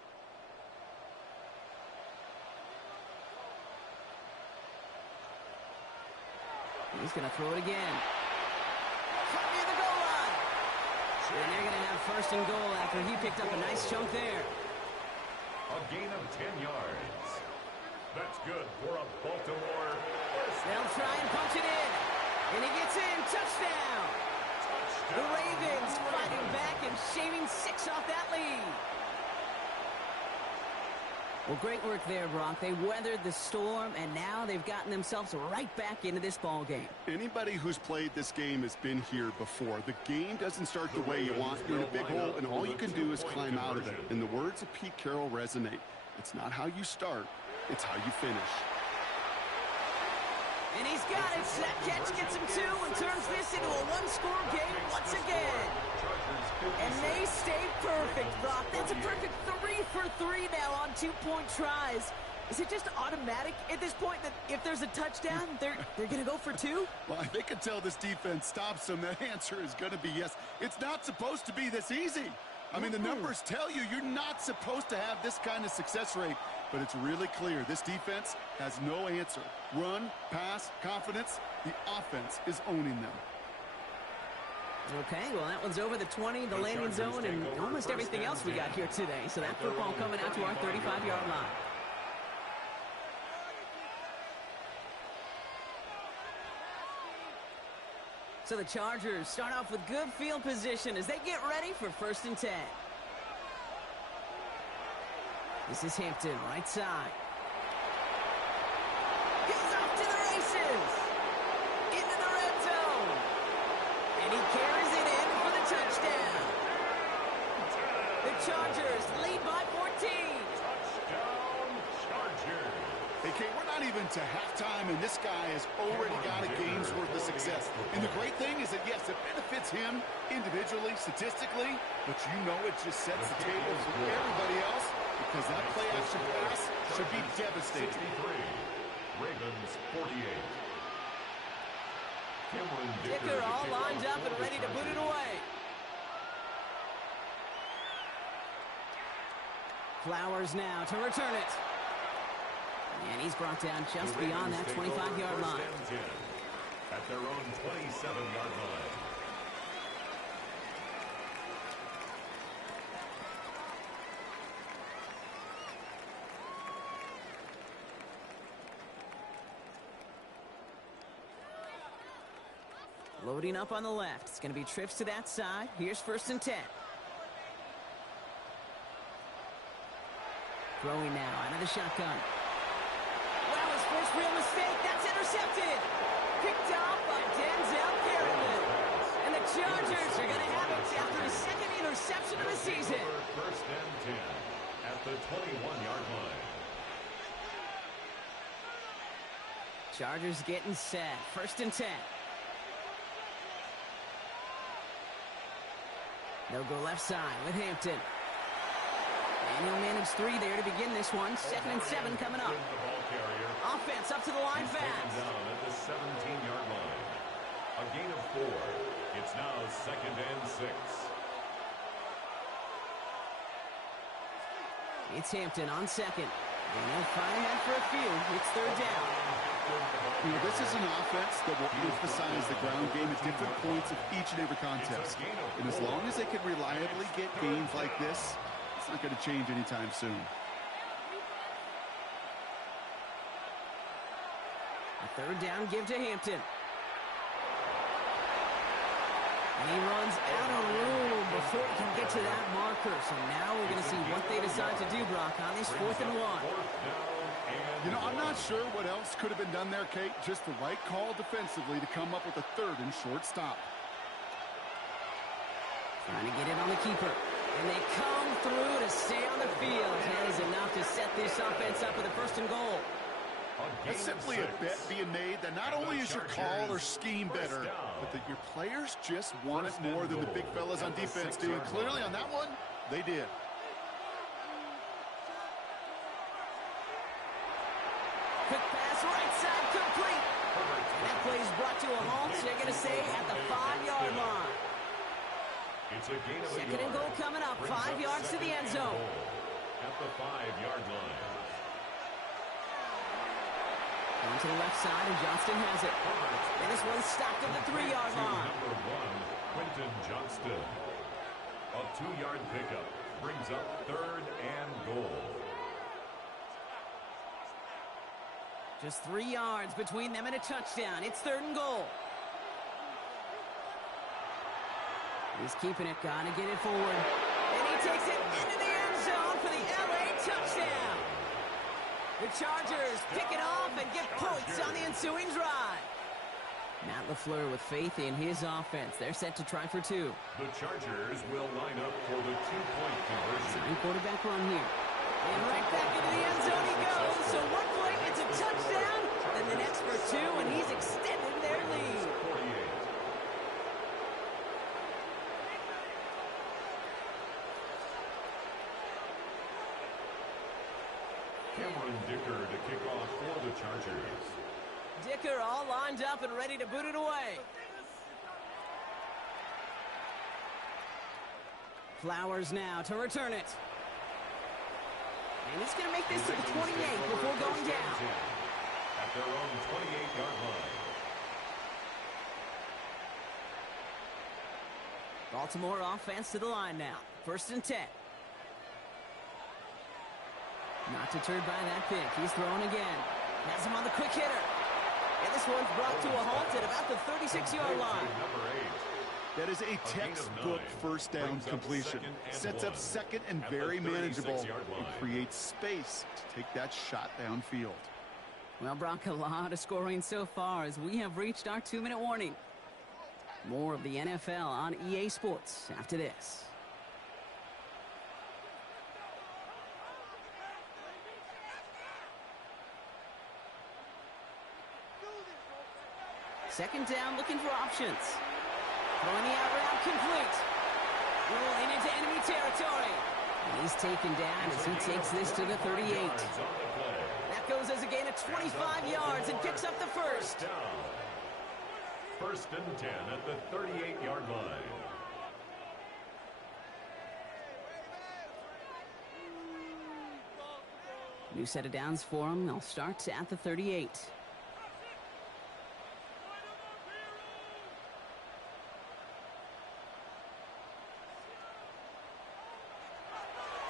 He's going to throw it again. Cut near the goal line. And they're going to have 1st and goal after he picked up a nice chunk there. A gain of 10 yards. That's good for a Baltimore. They'll try and punch it in. And he gets in. Touchdown. The Ravens fighting back and shaving 6 off that lead. Well, great work there, Brock. They weathered the storm, and now they've gotten themselves right back into this ball game. Anybody who's played this game has been here before. The game doesn't start the way you want. You're in a big hole, and all you can do is climb out of it. And the words of Pete Carroll resonate. It's not how you start, it's how you finish. And he's got it. That catch gets him 2 and turns this into a one-score game once again. perfect, Brock. That's a perfect 3 for 3 now on 2-point tries. Is it just automatic at this point that if there's a touchdown, they're going to go for 2? Well, I think until this defense stops them, that answer is going to be yes. It's not supposed to be this easy. I mean, the numbers tell you you're not supposed to have this kind of success rate, but it's really clear this defense has no answer. Run, pass, confidence, the offense is owning them. Okay, well, that one's over the 20, the landing zone, and almost everything else we got here today. So that football coming out to our 35-yard line. So the Chargers start off with good field position as they get ready for 1st and 10. This is Hampton, right side. He's off to the races. Into the red zone. And he carries it in for the touchdown. The Chargers lead by 14. Touchdown, Chargers. Hey, Kate, we're not even to halftime, and this guy has already got a game's worth of success. And the great thing is that, yes, it benefits him individually, statistically, but you know it just sets the table for everybody else because that play-action pass should be devastating. 63, Ravens 48. Dicker all lined up and ready to boot it away. Flowers now to return it. And he's brought down just beyond that 25-yard line. At their own 27-yard line. Loading up on the left. It's going to be trips to that side. Here's 1st and 10. Throwing now out of the shotgun. Wow, his first real mistake. That's intercepted. Picked off by Denzel Perryman. And the Chargers are going to have it after his 2nd interception of the season. 1st and 10 at the 21-yard line. Chargers getting set. 1st and 10. They'll go left side with Hampton. And he'll manage 3 there to begin this one. 2nd and 7 coming up. Offense up to the line fast. Down at the 17-yard line. A gain of 4. It's now 2nd and 6. It's Hampton on 2nd. And they'll find that for a few. It's 3rd down. You know, this is an offense that will emphasize the ground game at different points of each and every contest. And as long as they can reliably get gains like this, it's not going to change anytime soon. A 3rd down give to Hampton. And he runs out of room before he can get to that marker. So now we're going to see what they decide to do, Brock, on this 4th and 1. You know, I'm not sure what else could have been done there, Kate. Just the right call defensively to come up with a 3rd and short stop. Trying to get it on the keeper. And they come through to stay on the field. That is enough to set this offense up with a 1st and goal. That's simply a bet being made that not only is your call or scheme better, but that your players just want it more than the big fellas on defense do. And clearly on that one, they did. Quick pass, right side, complete. And that play is brought to a halt, so they're going to stay at the 5-yard line. It's a gain of 2nd and goal coming up, 5 yards to the end zone. At the 5-yard line. On to the left side, and Johnston has it. And this one's stopped at the 3-yard line. Number 1, Quentin Johnston. A 2-yard pickup brings up 3rd and goal. Just 3 yards between them and a touchdown. It's 3rd and goal. He's keeping it, gonna get it forward. And he takes it into the end zone for the LA touchdown. The Chargers pick it off and get points on the ensuing drive. Matt LaFleur with faith in his offense. They're set to try for 2. The Chargers will line up for the 2-point conversion. Sign quarterback run here. And right back into the end zone he goes. So one play, it's a touchdown. Then the next for 2, and he's extended their lead. 48. Cameron Dicker to kick off for the Chargers. Dicker all lined up and ready to boot it away. Flowers now to return it. And he's going to make this to the 28 before going down. At their own 28-yard line. Baltimore offense to the line now. 1st and 10. Not deterred by that pick. He's throwing again. Has him on the quick hitter. And this one's brought to a halt at about the 36-yard line. That is a textbook first down completion. Sets up second and very manageable and creates space to take that shot downfield. Well, Brock, a lot of scoring so far as we have reached our 2-minute warning. More of the NFL on EA Sports after this. Second down, looking for options. Throwing the out route complete. Rolling into enemy territory. And he's taken down as he takes this to the 38. That goes as a gain of 25 yards and picks up the first. 1st and 10 at the 38-yard line. New set of downs for him. They'll start at the 38.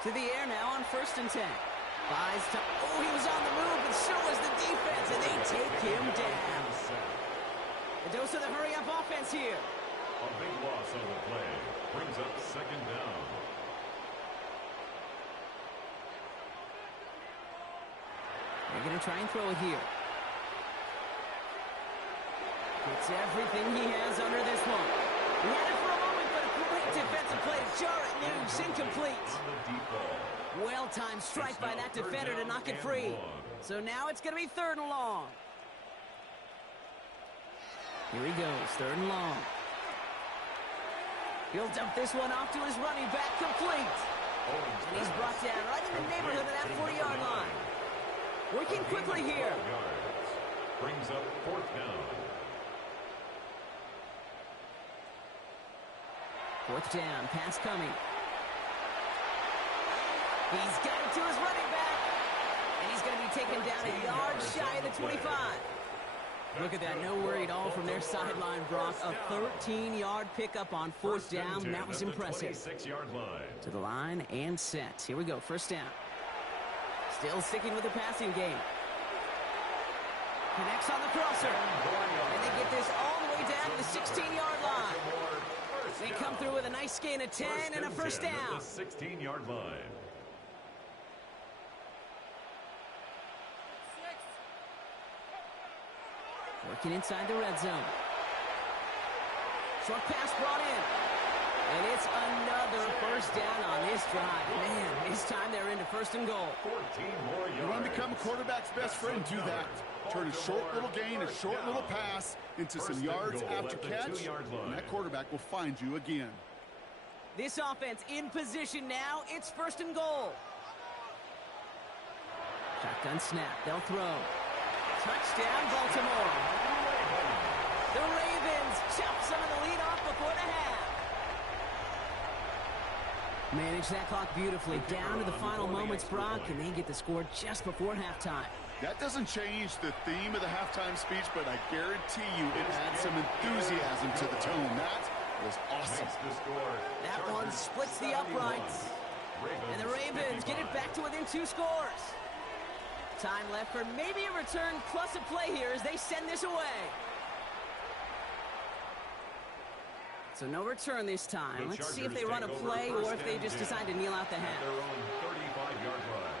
To the air now on 1st and 10. Buys to, oh, he was on the move, but so was the defense, and they take him down. A dose of the hurry-up offense here. A big loss on the play. Brings up 2nd down. They're going to try and throw it here. Gets everything he has under this one. He had it for a moment, but a great defensive play to jar it loose. Incomplete. Well-timed strike by that defender to knock it free. So now it's going to be 3rd and long. Here he goes, 3rd and long. He'll dump this one off to his running back, complete. And he's brought down right in the neighborhood of that 40-yard line. Working quickly here. Brings up 4th down. 4th down, pass coming. He's got it to his running back. And he's going to be taken down a yard shy of the 25. Look at that, no worry at all from their sideline, Brock. A 13-yard pickup on 4th down. That was impressive. To the line and set. Here we go, 1st down. Still sticking with the passing game. Connects on the crosser. And they get this all the way down to the 16-yard line. They come through with a nice gain of 10 and a 1st down. 16-yard line. Working inside the red zone. Short pass brought in. And it's another 1st down on this drive. Man, this time they're into 1st and goal. 14 more yards. You want to become a quarterback's best friend, do that. Turn a short little gain, a short little pass into some yards after catch, and that quarterback will find you again. This offense in position now. It's 1st and goal. Shotgun snap. They'll throw. Touchdown, Baltimore. The Ravens chop some of the lead off before the half. Manage that clock beautifully down to the final moments, Brock, and they get the score just before halftime. That doesn't change the theme of the halftime speech, but I guarantee you it adds some enthusiasm to the tone. That was awesome. That one splits the uprights. And the Ravens get it back to within 2 scores. Time left for maybe a return plus a play here as they send this away. So no return this time. Let's see if they run a play or if they just decide to kneel out the half. Their own 35-yard line.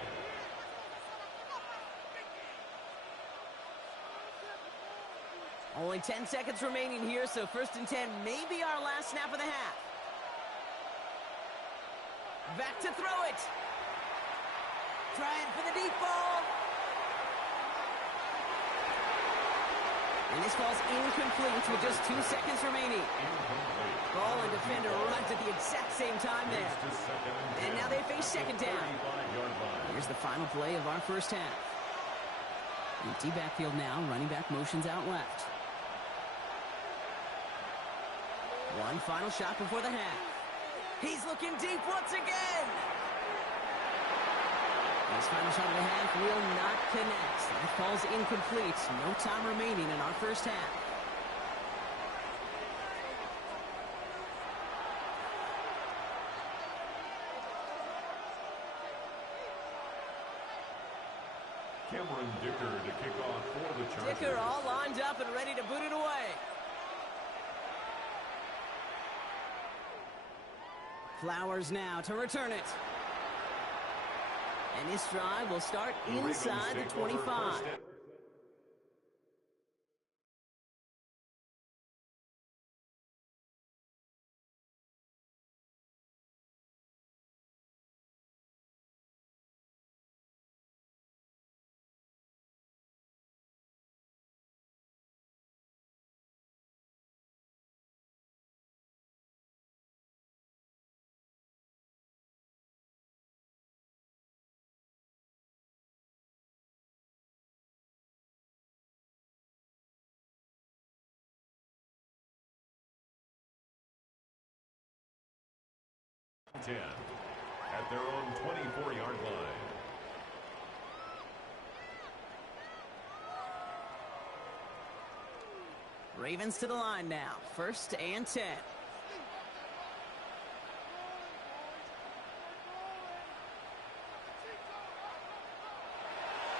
Only 10 seconds remaining here, so 1st and 10 may be our last snap of the half. Back to throw it. Trying for the deep ball. And this ball's incomplete with just 2 seconds remaining. Ball and defender right at the exact same same time there. And now they face second down. Here's the final play of our first half. Empty backfield now. Running back motions out left. One final shot before the half. He's looking deep once again. His final shot of the half will not connect. That falls incomplete. No time remaining in our first half. Cameron Dicker to kick off for the Chargers. Dicker all lined up and ready to boot it away. Flowers now to return it. And this drive will start inside the 25. At their own 24-yard line. Ravens to the line now. 1st and 10.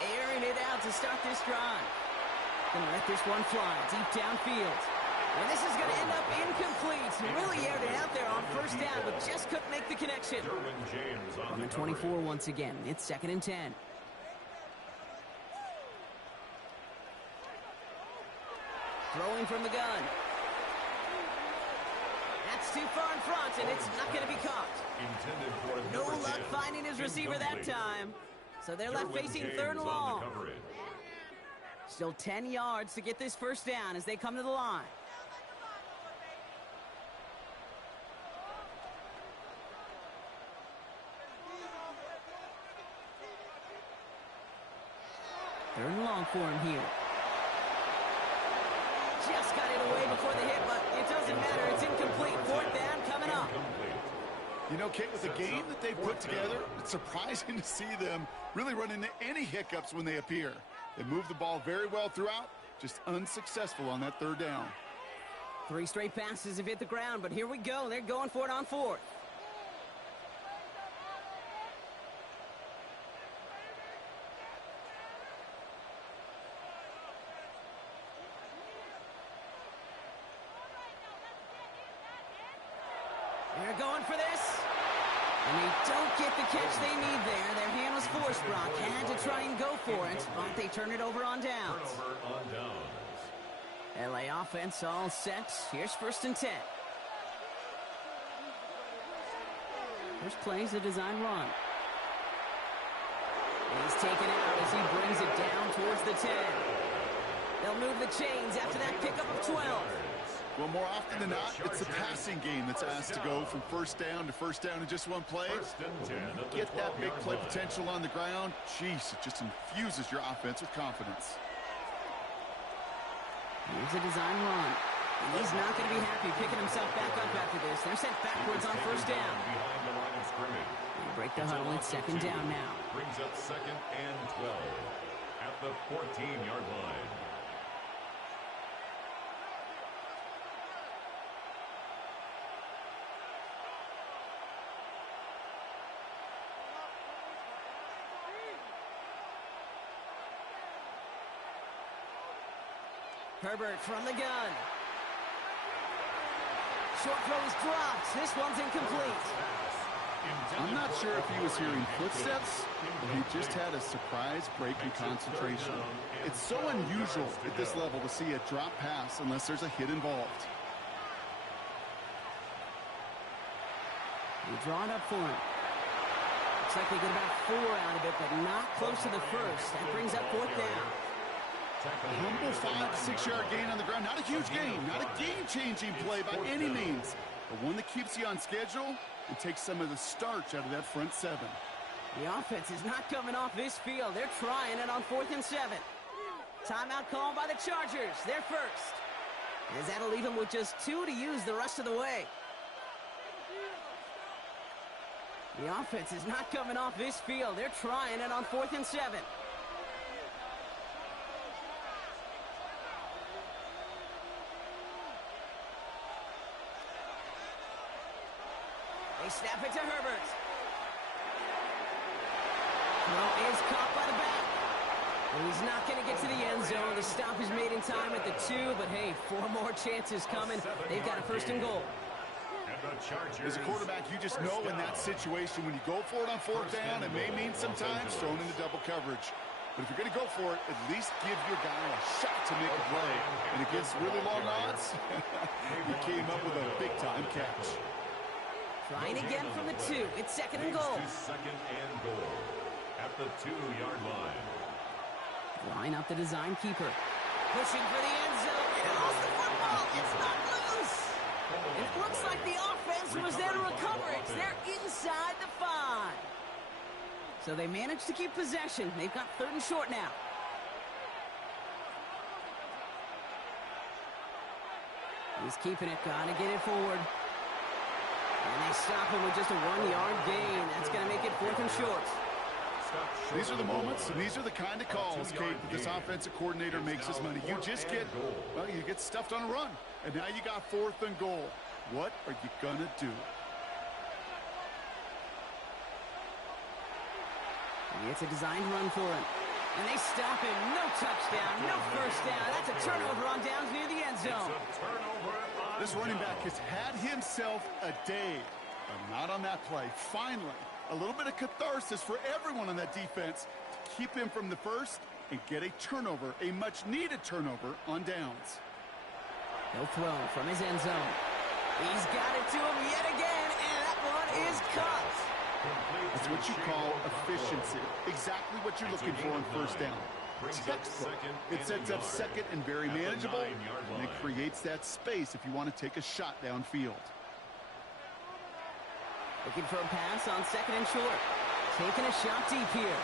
Airing it out to start this drive. Gonna let this one fly deep downfield. And this is going to end up incomplete. Really aired it out there on 1st down, but just couldn't make the connection. On the 24 once again. It's 2nd and 10. Throwing from the gun. That's too far in front, and it's not going to be caught. No luck finding his receiver that time. So they're left facing 3rd and long. Still 10 yards to get this 1st down as they come to the line. Third and long for him here. Just got it away before the hit, but it doesn't matter. It's incomplete. 4th down coming up. You know, Kate, with the game that they've put together, it's surprising to see them really run into any hiccups when they appear. They move the ball very well throughout, just unsuccessful on that 3rd down. 3 straight passes have hit the ground, but here we go. They're going for it on 4th. They're going for this. And they don't get the catch they need there. Their hand was forced, Brock. Had to try and go for it, but they turn it over on downs. LA offense all set. Here's 1st and 10. First play is a design run. He's taken out as he brings it down towards the 10. They'll move the chains after that pickup of 12. Well, more often than not, it's the passing game that's asked to go from 1st down to 1st down in just one play. Get that big play potential on the ground. Jeez, it just infuses your offense with confidence. Here's a design run. And he's not going to be happy picking himself back up after this. They're sent backwards on 1st down. They break the huddle. It's 2nd down now. Brings up 2nd and 12 at the 14-yard line. Herbert from the gun. Short throw is dropped. This one's incomplete. I'm not sure if he was hearing footsteps or he just had a surprise break in concentration. It's so unusual at this level to see a drop pass unless there's a hit involved. We draw it up for him. Looks like they get about 4 out of it, but not close to the 1st. That brings up 4th down. A humble 5 to 6 yard gain on the ground. Not a huge gain, not a game-changing play by any means, but one that keeps you on schedule and takes some of the starch out of that front seven. The offense is not coming off this field. They're trying it on 4th and 7. Timeout called by the Chargers. They're first. As that'll leave them with just 2 to use the rest of the way. The offense is not coming off this field. They're trying it on 4th and 7. They snap it to Herbert. Throw is caught by the back. And he's not going to get to the end zone. The stop is made in time at the 2, but hey, 4 more chances coming. They've got a 1st and goal. As a quarterback, you just know in that situation when you go for it on 4th down, it may mean sometimes throwing into double coverage. But if you're going to go for it, at least give your guy a shot to make a play. And against really long odds, he came up with a big-time catch. Trying again from the 2. It's 2nd and goal. 2nd and goal at the 2-yard line. Line up the design keeper. Pushing for the end zone. It lost the football. It's not loose. It looks like the offense was there to recover it. They're inside the 5. So they managed to keep possession. They've got 3rd and short now. He's keeping it. Gotta get it forward. And they stop him with just a 1-yard gain. That's going to make it 4th and short. These are the moments, and these are the kind of calls, Kate, that this offensive coordinator makes his money. You just get, well, you get stuffed on a run. And now you got 4th and goal. What are you going to do? It's a designed run for him. And they stop him. No touchdown, no 1st down. That's a turnover on downs near the end zone. This running back has had himself a day, but not on that play. Finally, a little bit of catharsis for everyone on that defense to keep him from the 1st and get a turnover, a much-needed turnover on downs. He'll throw from his end zone. He's got it to him yet again, and that one is caught. That's what you call efficiency. Exactly what you're looking for on 1st down. Textbook. It sets up 2nd and very manageable, and it creates that space if you want to take a shot downfield. Looking for a pass on 2nd and short. Taking a shot deep here.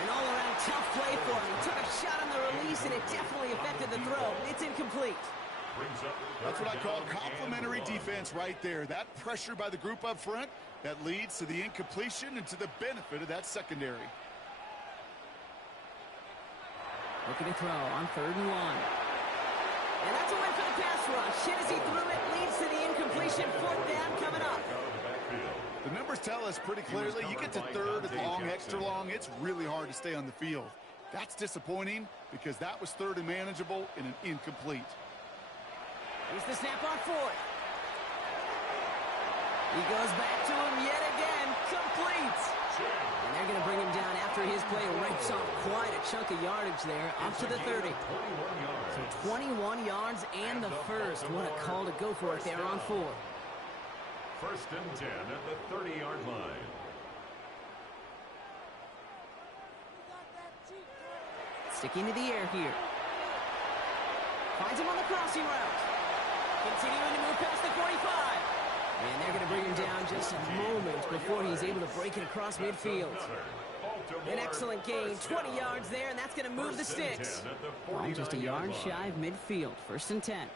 An all-around tough play for him. He took a shot on the release, and it definitely affected the throw. It's incomplete. That's what I call complimentary defense right there. That pressure by the group up front, that leads to the incompletion and to the benefit of that secondary. Looking to throw on 3rd and 1. And that's a win for the pass rush. Hit as he threw it, leads to the incompletion. 4th down coming up. The numbers tell us pretty clearly, you get to 3rd and long, extra long, it's really hard to stay on the field. That's disappointing because that was 3rd and manageable and an incomplete. Here's the snap on 4th. He goes back to him yet again. Complete. And they're going to bring him down after his play rips off quite a chunk of yardage there, up to the 30. So 21 yards and the 1st. What a call to go for it there on 4. 1st and 10 at the 30-yard line. Sticking to the air here. Finds him on the crossing route. Continuing to move past the 45. And they're going to bring him down just a moment before he's able to break it across midfield. An excellent gain, 20 yards there, and that's going to move the sticks. Well, just a yard shy of midfield, 1st and 10.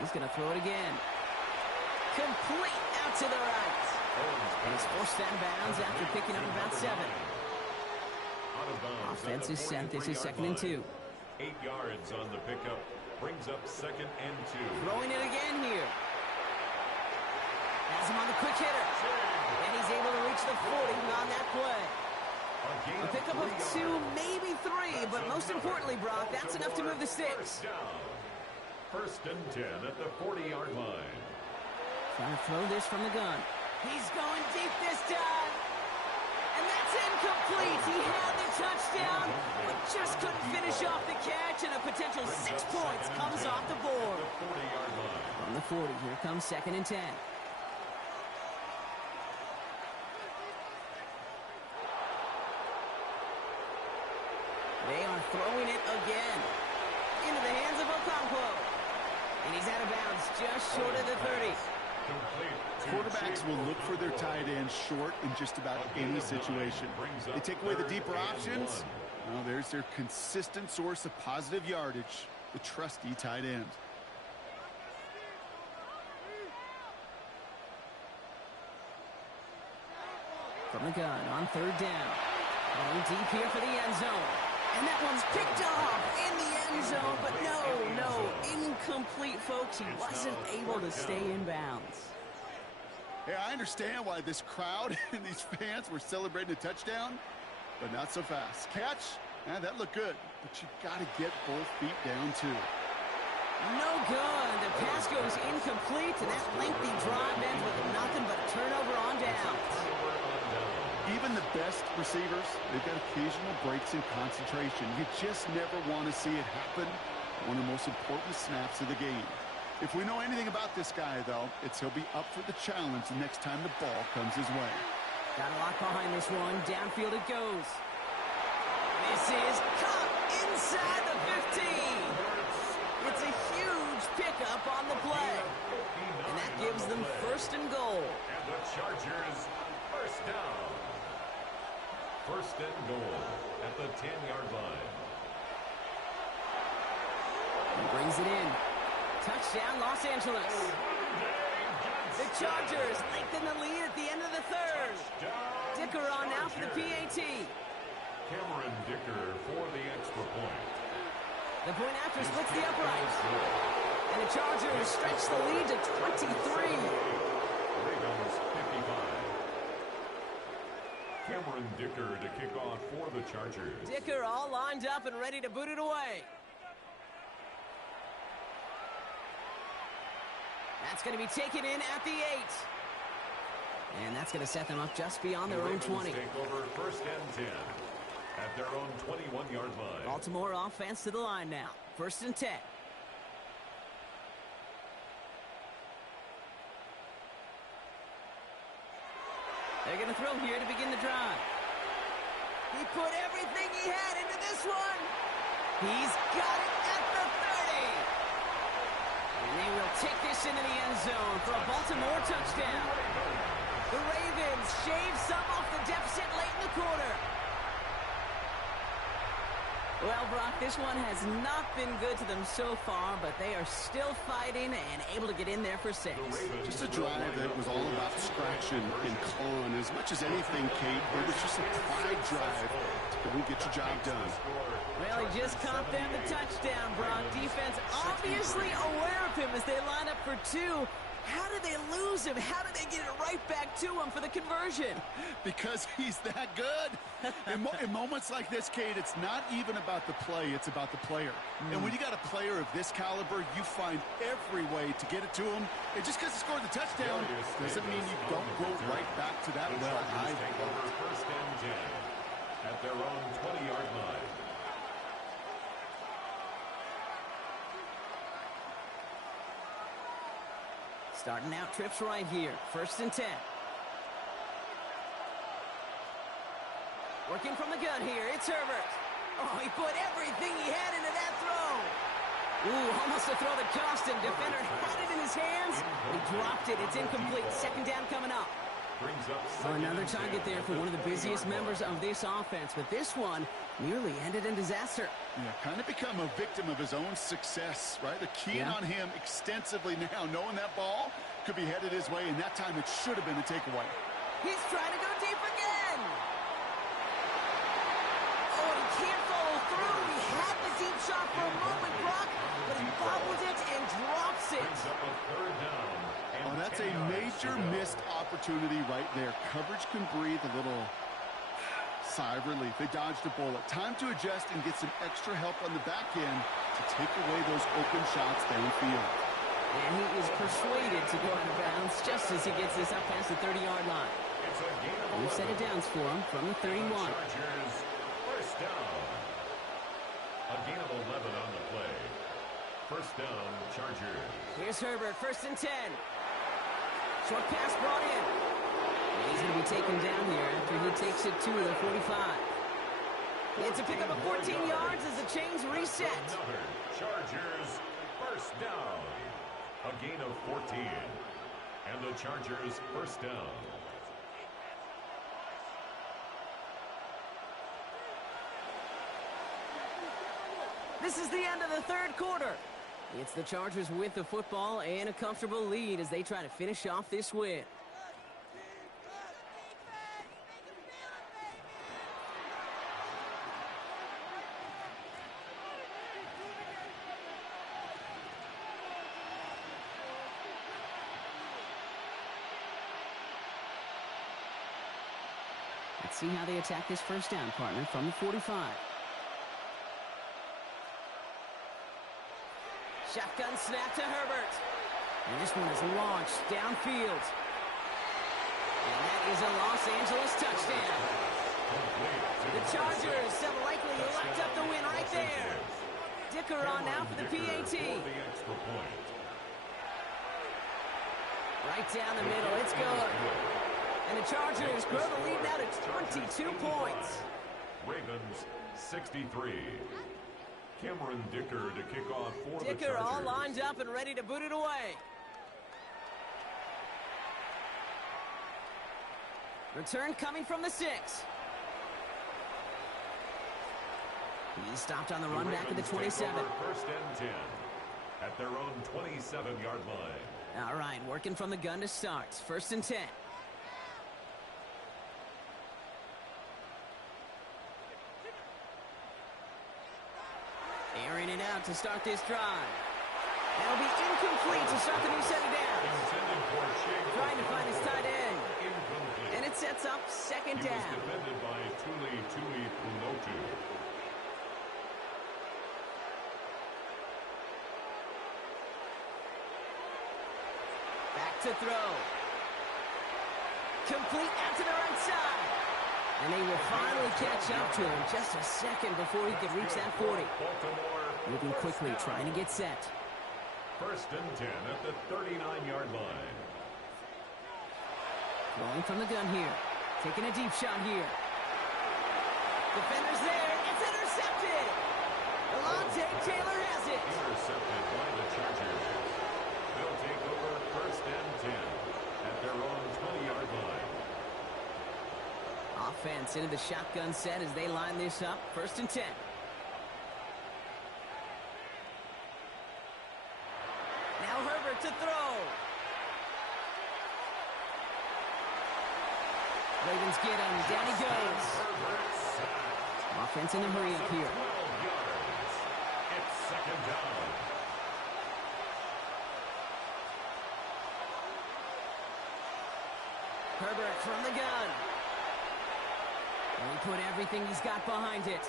He's going to throw it again. Complete out to the right. And he's forced out of bounds after picking up about 7. Offense is set. This is 2nd and 2. 8 yards on the pickup. Brings up 2nd and 2. Throwing it again here. Has him on the quick hitter. And he's able to reach the 40 on that play. A pickup of 2, maybe 3, but most importantly, Brock, that's enough to move the sticks. 1st and 10 at the 40-yard line. Trying to throw this from the gun. He's going deep this time. And that's incomplete. He had the touchdown, but just couldn't finish off the catch, and a potential 6 points comes off the board. From the 40, here comes 2nd and 10. They are throwing it again into the hands of Okonkwo. And he's out of bounds, just short of the 30. Quarterbacks will look for their tight end short in just about any situation. They take away the deeper options. Well, there's their consistent source of positive yardage, the trusty tight end. From the gun on third down. Going deep here for the end zone. And that one's picked off in the end zone, but no, incomplete, folks. He wasn't able to stay in bounds. Hey, I understand why this crowd and these fans were celebrating a touchdown, but not so fast. Catch? That looked good, but you got to get both feet down, too. No good. The pass goes incomplete, and that lengthy drive ends with nothing but a turnover on downs. Even the best receivers, they've got occasional breaks in concentration. You just never want to see it happen. One of the most important snaps of the game. If we know anything about this guy, though, it's he'll be up for the challenge the next time the ball comes his way. Got a lot behind this one. Downfield it goes. This is caught inside the 15. It's a huge pickup on the play. And that gives them first and goal. And the Chargers first down. First and goal at the 10-yard line. He brings it in. Touchdown, Los Angeles. The Chargers lengthen the lead at the end of the third. Dicker on now for the PAT. Cameron Dicker for the extra point. The point after splits the upright. And the Chargers stretch the lead to 23. Ravens 55. Cameron Dicker to kick off for the Chargers. Dicker all lined up and ready to boot it away. That's going to be taken in at the 8. And that's going to set them up just beyond their own 20. Take over first and 10 at their own 21-yard line. Baltimore offense to the line now. First and 10. They're going to throw here to begin the drive. He put everything he had into this one. He's got it at the 30. And they will take this into the end zone for a Baltimore touchdown. The Ravens shave some off the deficit late in the quarter. Well, Brock, this one has not been good to them so far, but they are still fighting and able to get in there for 6. Just a drive that was all about scratching and clawing. As much as anything, Kate, it was just a pride drive to go and get your job done. Well, he just caught them the touchdown, Brock. Defense obviously aware of him as they line up for 2. How did they lose him? How did they get it right back to him for the conversion? Because he's that good. In moments like this, Kate, it's not even about the play, it's about the player. And when you got a player of this caliber, you find every way to get it to him. And just because he scored the touchdown doesn't mean you don't go right back to that well. I take over first and 10 at their own 20-yard line. Starting out trips right here. First and 10. Working from the gun here. It's Herbert. Oh, he put everything he had into that throw. Ooh, almost a throw that cost him. Defender had it in his hands. He dropped it. It's incomplete. Second down coming up. Oh, another target there for one of the busiest members of this offense. But this one nearly ended in disaster. Yeah, kind of become a victim of his own success, right? They're keying on him extensively now, knowing that ball could be headed his way, and that time it should have been a takeaway. He's trying to go deep again. Oh, he can't follow through. He had the deep shot for a moment, Brock, but he bobbles it and drops it. Oh, that's a major missed opportunity right there. Coverage can breathe a little sigh of relief. They dodged a bullet. Time to adjust and get some extra help on the back end to take away those open shots downfield. And he is persuaded to go out of bounds just as he gets this up past the 30-yard line. We've set it down for him from the 31. Chargers first down. A gain of 11 on the play. First down, Chargers. Here's Herbert, first and 10. Short pass brought in. He's going to be taken down here after he takes it to the 45. It's a pickup of 14 yards as the chains reset. Chargers first down. A gain of 14. And the Chargers first down. This is the end of the third quarter. It's the Chargers with the football and a comfortable lead as they try to finish off this win. Let's see how they attack this first down, partner, from the 45. Shotgun snap to Herbert. And this one is launched downfield. And that is a Los Angeles touchdown. The Chargers have likely locked up the win right there. Dicker on now for the PAT. Right down the middle. It's good. And the Chargers grow the lead now to 22 points. Ravens 63. Cameron Dicker to kick off for the Chargers. Dicker all lined up and ready to boot it away. Return coming from the 6. He's stopped on the run back at the 27. First and 10 at their own 27-yard line. All right, working from the gun to start. First and 10. Airing it out to start this drive. That'll be incomplete to start the new set of downs. Trying to find his tight end. And it sets up second down. He was defended by Tuli Pulotu. Back to throw. Complete out to the right side. And they will finally catch up to him just a second before he could reach that 40. Moving quickly, trying to get set. First and 10 at the 39-yard line. Rolling from the gun here. Taking a deep shot here. Defender's there. It's intercepted. Alontae Taylor has it. Intercepted by the Chargers. They'll take over first and 10 at their own 20-yard line. Offense into the shotgun set as they line this up. First and 10. Now Herbert to throw. Ravens get him. Down he goes. Offense in the hurry up here. 12 yards. It's second down. Herbert from the gun. And he put everything he's got behind it.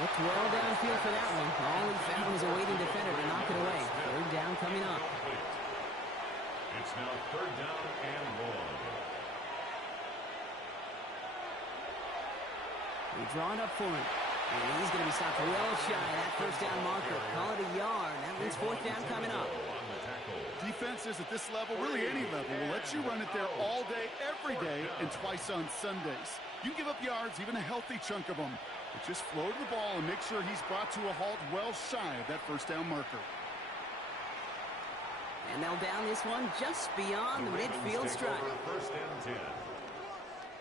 Looked well downfield for that one. All he found was a waiting defender to knock it away. Third down coming up. It's now third down and long. We draw it up for him. And he's going to be stopped well shy of that first down marker. Call it a yard. That means fourth down coming up. Defenses at this level, really any level, will let you run it there all day, every day, and twice on Sundays. You can give up yards, even a healthy chunk of them. But just float the ball and make sure he's brought to a halt well shy of that first down marker. And they'll down this one just beyond the midfield stripe. First and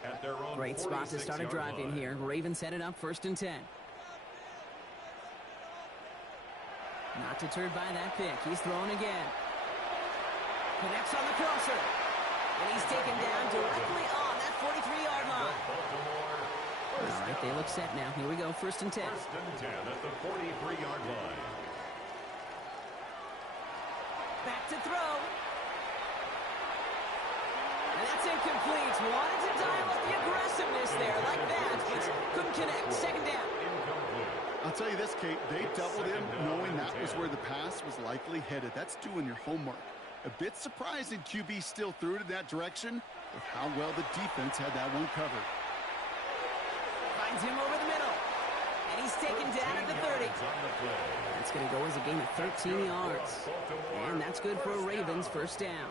10 at their own Great spot to start a drive in here. Ravens headed up first and 10. Not deterred by that pick. He's throwing again. Connects on the crosser. And he's taken down directly on that 43-yard line. All right, they look set now. Here we go, first and 10. First and 10 at the 43-yard line. Back to throw. And that's incomplete. Wanted to dial up the aggressiveness there like that, but couldn't connect. Second down. I'll tell you this, Kate, they doubled him knowing that was where the pass was likely headed. That's doing your homework. A bit surprising QB still threw it in that direction with how well the defense had that one covered. Finds him over the middle. And he's taken down at the 30. That's going to go as a gain of 13 yards. And that's good for a Ravens first down.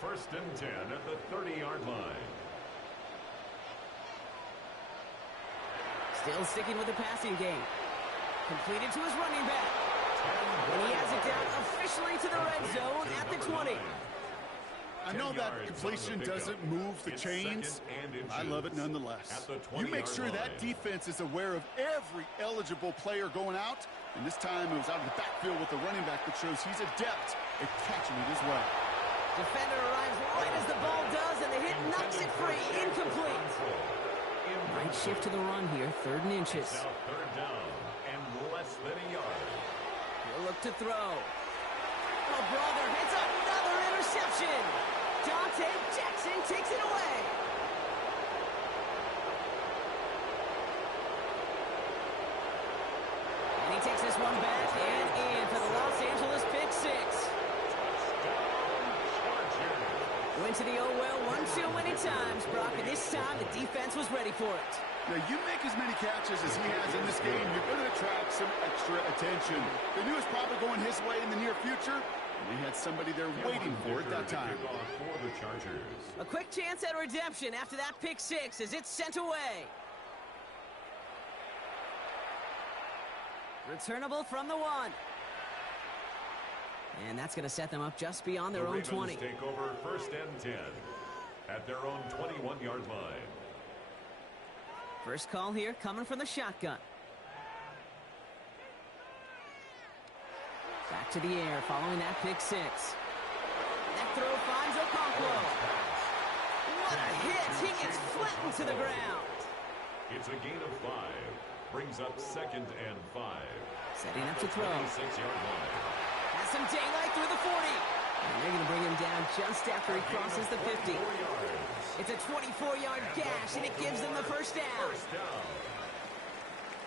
First and 10 at the 30-yard line. Still sticking with the passing game. Completed to his running back. And he has it down officially to the red zone at the 20. I know that completion doesn't move the chains. I love it nonetheless. You make sure that defense is aware of every eligible player going out. And this time it was out of the backfield with the running back that shows he's adept at catching it as well. Defender arrives right as the ball does, and the hit knocks it free. Incomplete. Right shift to the run here. 3rd and inches. Now 3rd down and less than a yard. He'll look to throw. Oh, brother, it's another interception. Dante Jackson takes it away. And he takes this one back and in for the Los Angeles pick 6. Went to the oh-well 1-2 many times, Brock, and this time the defense was ready for it. Now, you make as many catches as he has in this game, you're going to attract some extra attention. They knew it was probably going his way in the near future, and he had somebody there waiting for it that time. For A quick chance at redemption after that pick 6 as it's sent away. Returnable from the 1. And that's going to set them up just beyond their own 20. Take over 1st and 10 at their own 21-yard line. First call here coming from the shotgun. Back to the air following that pick 6. That throw finds Okonkwo. What a hit! He gets flattened to the ground. It's a gain of 5. Brings up 2nd and 5. Setting up to throw. 26-yard line. Has some daylight through the 40. And they're going to bring him down just after he crosses the 50. It's a 24-yard gash, and it gives them the first down.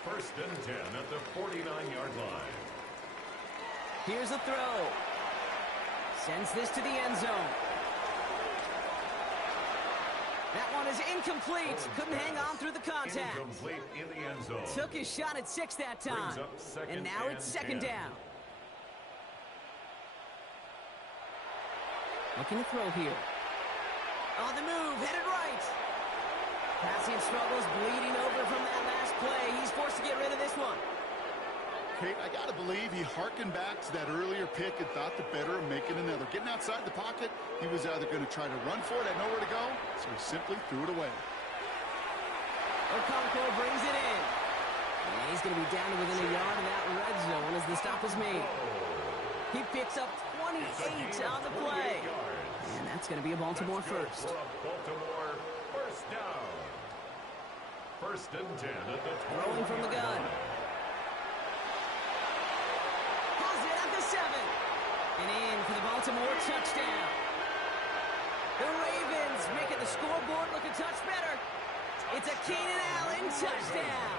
1st and 10 at the 49-yard line. Here's a throw. Sends this to the end zone. That one is incomplete. Couldn't hang on through the contact. Incomplete in the end zone. Took his shot at 6 that time. And now it's 2nd down. Looking to throw here. On the move, headed right. Passing struggles, bleeding over from that last play. He's forced to get rid of this one. Kate, I got to believe he harkened back to that earlier pick and thought the better of making another. Getting outside the pocket, he was either going to try to run for it, had nowhere to go, so he simply threw it away. Okonkwo brings it in. And he's going to be down to within a yard of that red zone as the stop is made. He picks up 28 on the play. And that's going to be a Baltimore first. Baltimore first down. 1st and 10 at the 20. Rolling from the gun. Has it at the 7. And in for the Baltimore touchdown. The Ravens making the scoreboard look a touch better. It's a Keenan Allen touchdown.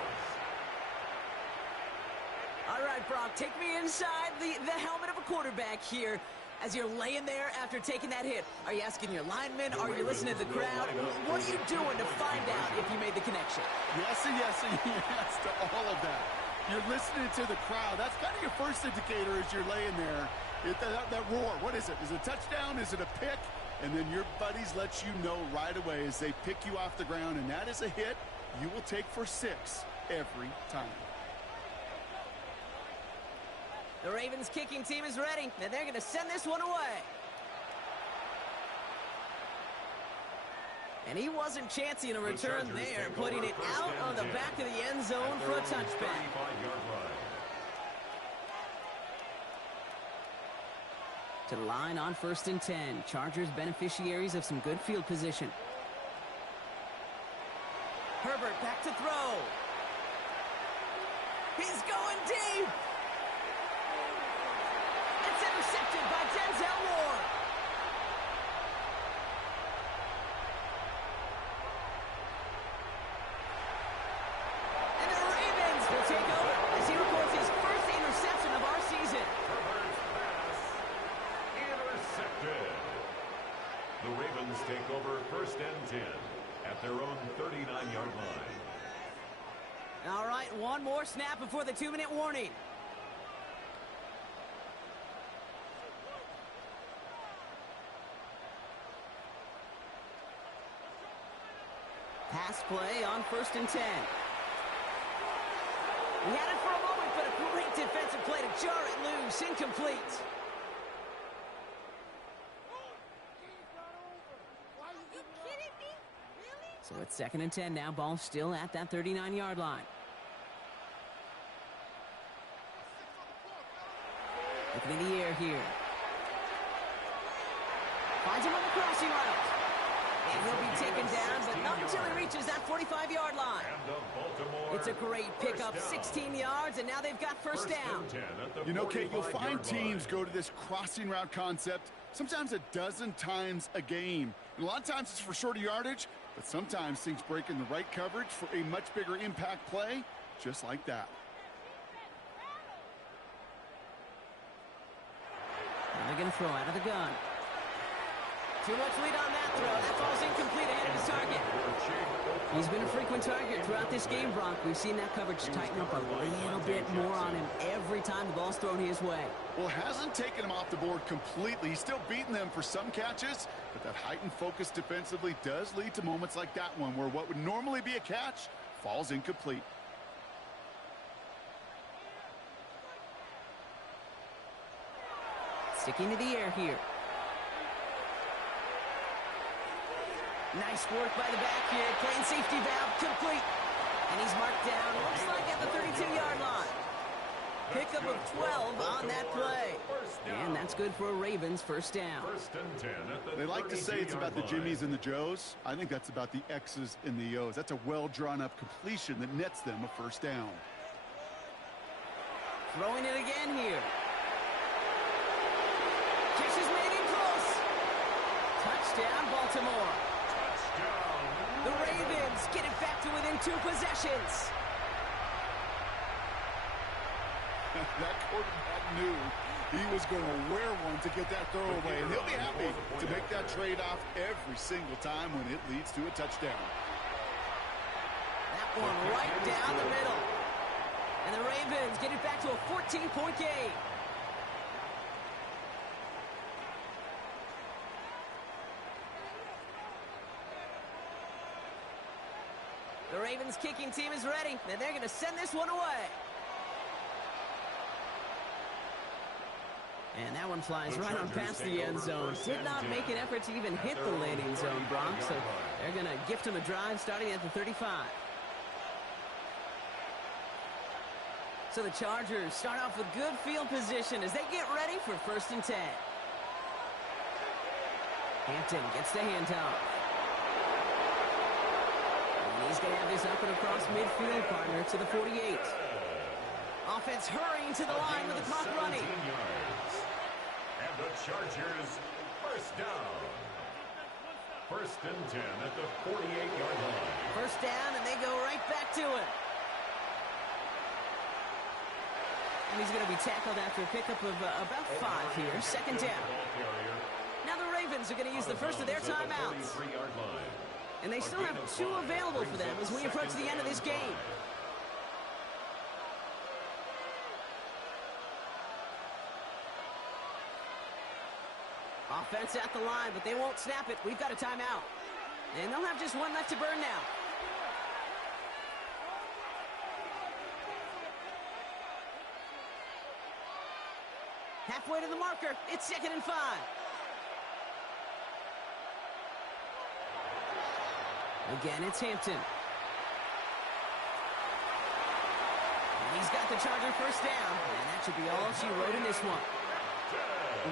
All right, Brock, take me inside the helmet of a quarterback here as you're laying there after taking that hit. Are you asking your linemen? Are you listening to the crowd? What are you doing to find out if you made the connection? Yes and yes and yes to all of that. You're listening to the crowd. That's kind of your first indicator as you're laying there. That roar, what is it? Is it a touchdown? Is it a pick? And then your buddies let you know right away as they pick you off the ground, and that is a hit you will take for 6 every time. The Ravens kicking team is ready, and they're going to send this one away. And he wasn't chancing a return there, putting it out on the back of the end zone for a touchback. To the line on 1st and 10. Chargers beneficiaries of some good field position. Herbert back to throw. He's going deep. It's intercepted by Denzel Ward. And the Ravens will take over as he records his first interception of our season. Intercepted. The Ravens take over 1st and 10 at their own 39-yard line. All right, one more snap before the 2-minute warning. Pass play on 1st and 10. He had it for a moment, but a defensive play to jar it loose. Incomplete. So it's 2nd and 10 now. Ball still at that 39-yard line. Looking in the air here. Finds him on the crossing route. And he'll be taken down, but not until he reaches that 45-yard line. It's a great pickup, 16 yards, and now they've got first down. You know, Kate, you'll find teams go to this crossing route concept sometimes a dozen times a game. And a lot of times it's for shorter yardage, but sometimes things break in the right coverage for a much bigger impact play, just like that. And they're going to throw out of the gun. Too much lead on that throw. That falls incomplete ahead of his target. He's been a frequent target throughout this game, Brock. We've seen that coverage tighten up a little bit more on him every time the ball's thrown his way. Well, hasn't taken him off the board completely. He's still beating them for some catches, but that heightened focus defensively does lead to moments like that one where what would normally be a catch falls incomplete. Sticking to the air here. Nice work by the back here. Playing safety valve complete. And he's marked down, looks like at the 32-yard line. Pickup of 12 on that play. And that's good for a Ravens first down. They like to say it's about the Jimmies and the Joes. I think that's about the X's and the O's. That's a well-drawn-up completion that nets them a first down. Throwing it again here. Kiss is made in close. Touchdown, Baltimore. The Ravens get it back to within 2 possessions. That quarterback knew he was going to wear one to get that throw away, and he'll be happy to make that trade-off every single time when it leads to a touchdown. That one right down the middle. And the Ravens get it back to a 14-point game. The Ravens kicking team is ready, and they're going to send this one away. And that one flies right on past the end zone. Did not make an effort to even hit the landing zone, Brock, so they're going to gift him a drive starting at the 35. So the Chargers start off with good field position as they get ready for 1st and 10. Hampton gets the handoff. He's going to have this up and across midfield, partner, to the 48. Offense hurrying to the line with the clock running. And the Chargers first down. 1st and 10 at the 48-yard line. First down, and they go right back to it. And he's going to be tackled after a pickup of about 5 here. 2nd down. Now the Ravens are going to use the first of their timeouts. And they still have 2 available for them as we approach the end of this game. Offense at the line, but they won't snap it. We've got a timeout. And they'll have just 1 left to burn now. Halfway to the marker. It's 2nd and 5. Again, it's Hampton. And he's got the Charger first down. And that should be all she wrote in this one.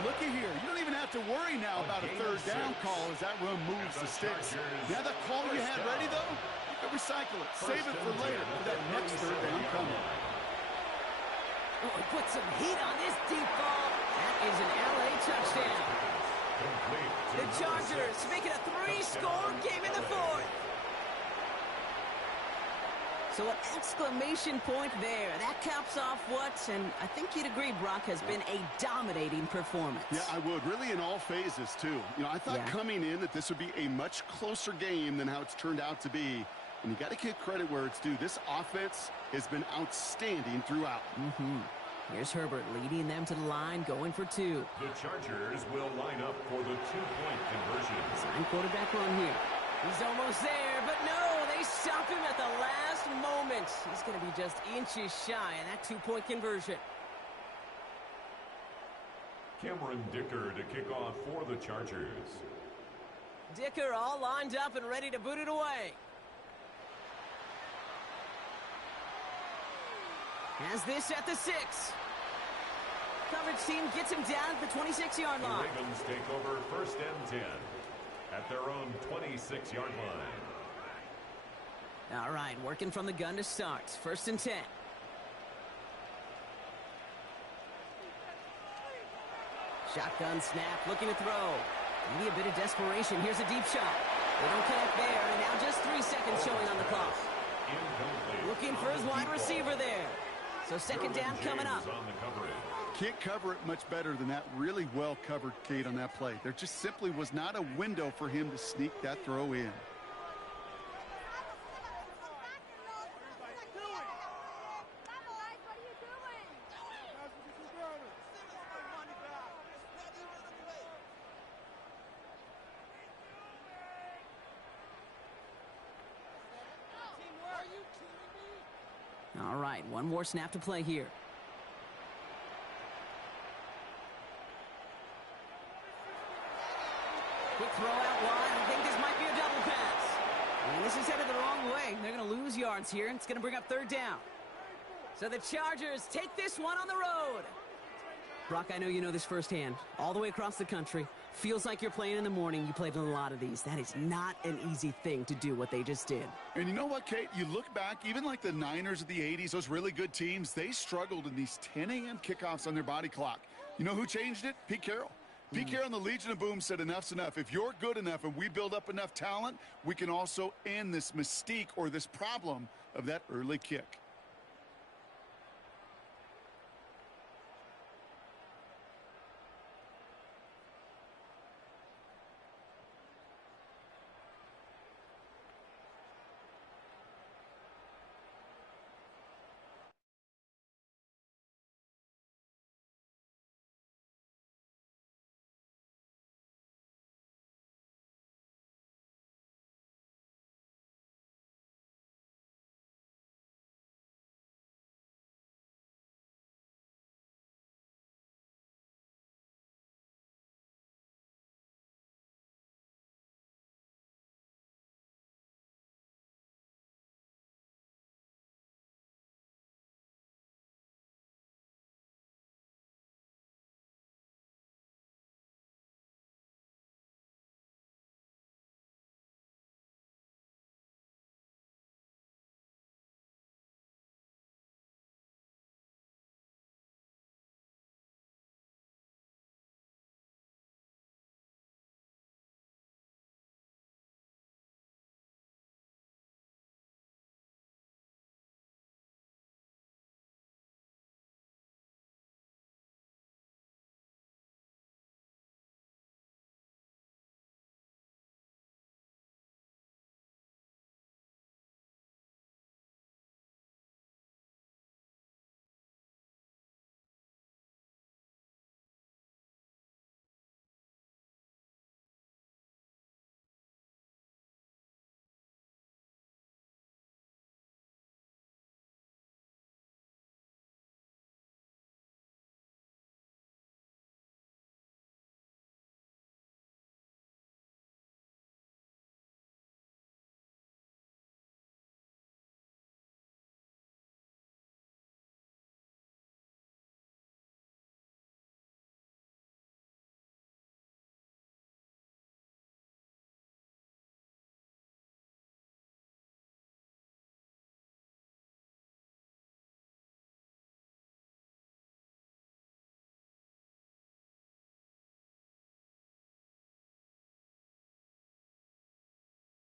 Looky here. You don't even have to worry now about a 3rd down call as that run moves the sticks. Now that call you had ready, though, you can recycle it. Save it for later for that next 3rd down coming. Oh, he put some heat on this deep ball. That is an LA touchdown. The Chargers make it a 3-score game in the 4th. So an exclamation point there. That caps off what, and I think you'd agree, Brock, has been a dominating performance. Yeah, I would. Really in all phases, too. You know, I thought coming in that this would be a much closer game than how it's turned out to be. And you got to give credit where it's due. This offense has been outstanding throughout. Here's Herbert leading them to the line, going for 2. The Chargers will line up for the 2-point conversion. Sign quarterback run here. He's almost there, but no, they stop him at the last moment. He's going to be just inches shy of that 2-point conversion. Cameron Dicker to kick off for the Chargers. Dicker all lined up and ready to boot it away. Has this at the 6. Coverage team gets him down at the 26-yard line. The Ravens take over 1st and 10 at their own 26-yard line. All right, working from the gun to start. 1st and 10. Shotgun snap, looking to throw. Maybe a bit of desperation. Here's a deep shot. They don't connect there, and now just 3 seconds showing on the clock. Looking for his wide receiver there. So 2nd down coming up. Can't cover it much better than that. Really well covered, Kate, on that play. There just simply was not a window for him to sneak that throw in. All right, one more snap to play here. Quick throw out wide. I think this might be a double pass. And this is headed the wrong way. They're going to lose yards here, and it's going to bring up 3rd down. So the Chargers take this one on the road. Brock, I know you know this firsthand. All the way across the country. Feels like you're playing in the morning. You played in a lot of these. That is not an easy thing to do what they just did. And you know what, Kate? You look back, even like the Niners of the 80s, those really good teams, they struggled in these 10 a.m. kickoffs on their body clock. You know who changed it? Pete Carroll. Pete Carroll and the Legion of Boom said enough's enough. If you're good enough and we build up enough talent, we can also end this mystique or this problem of that early kick.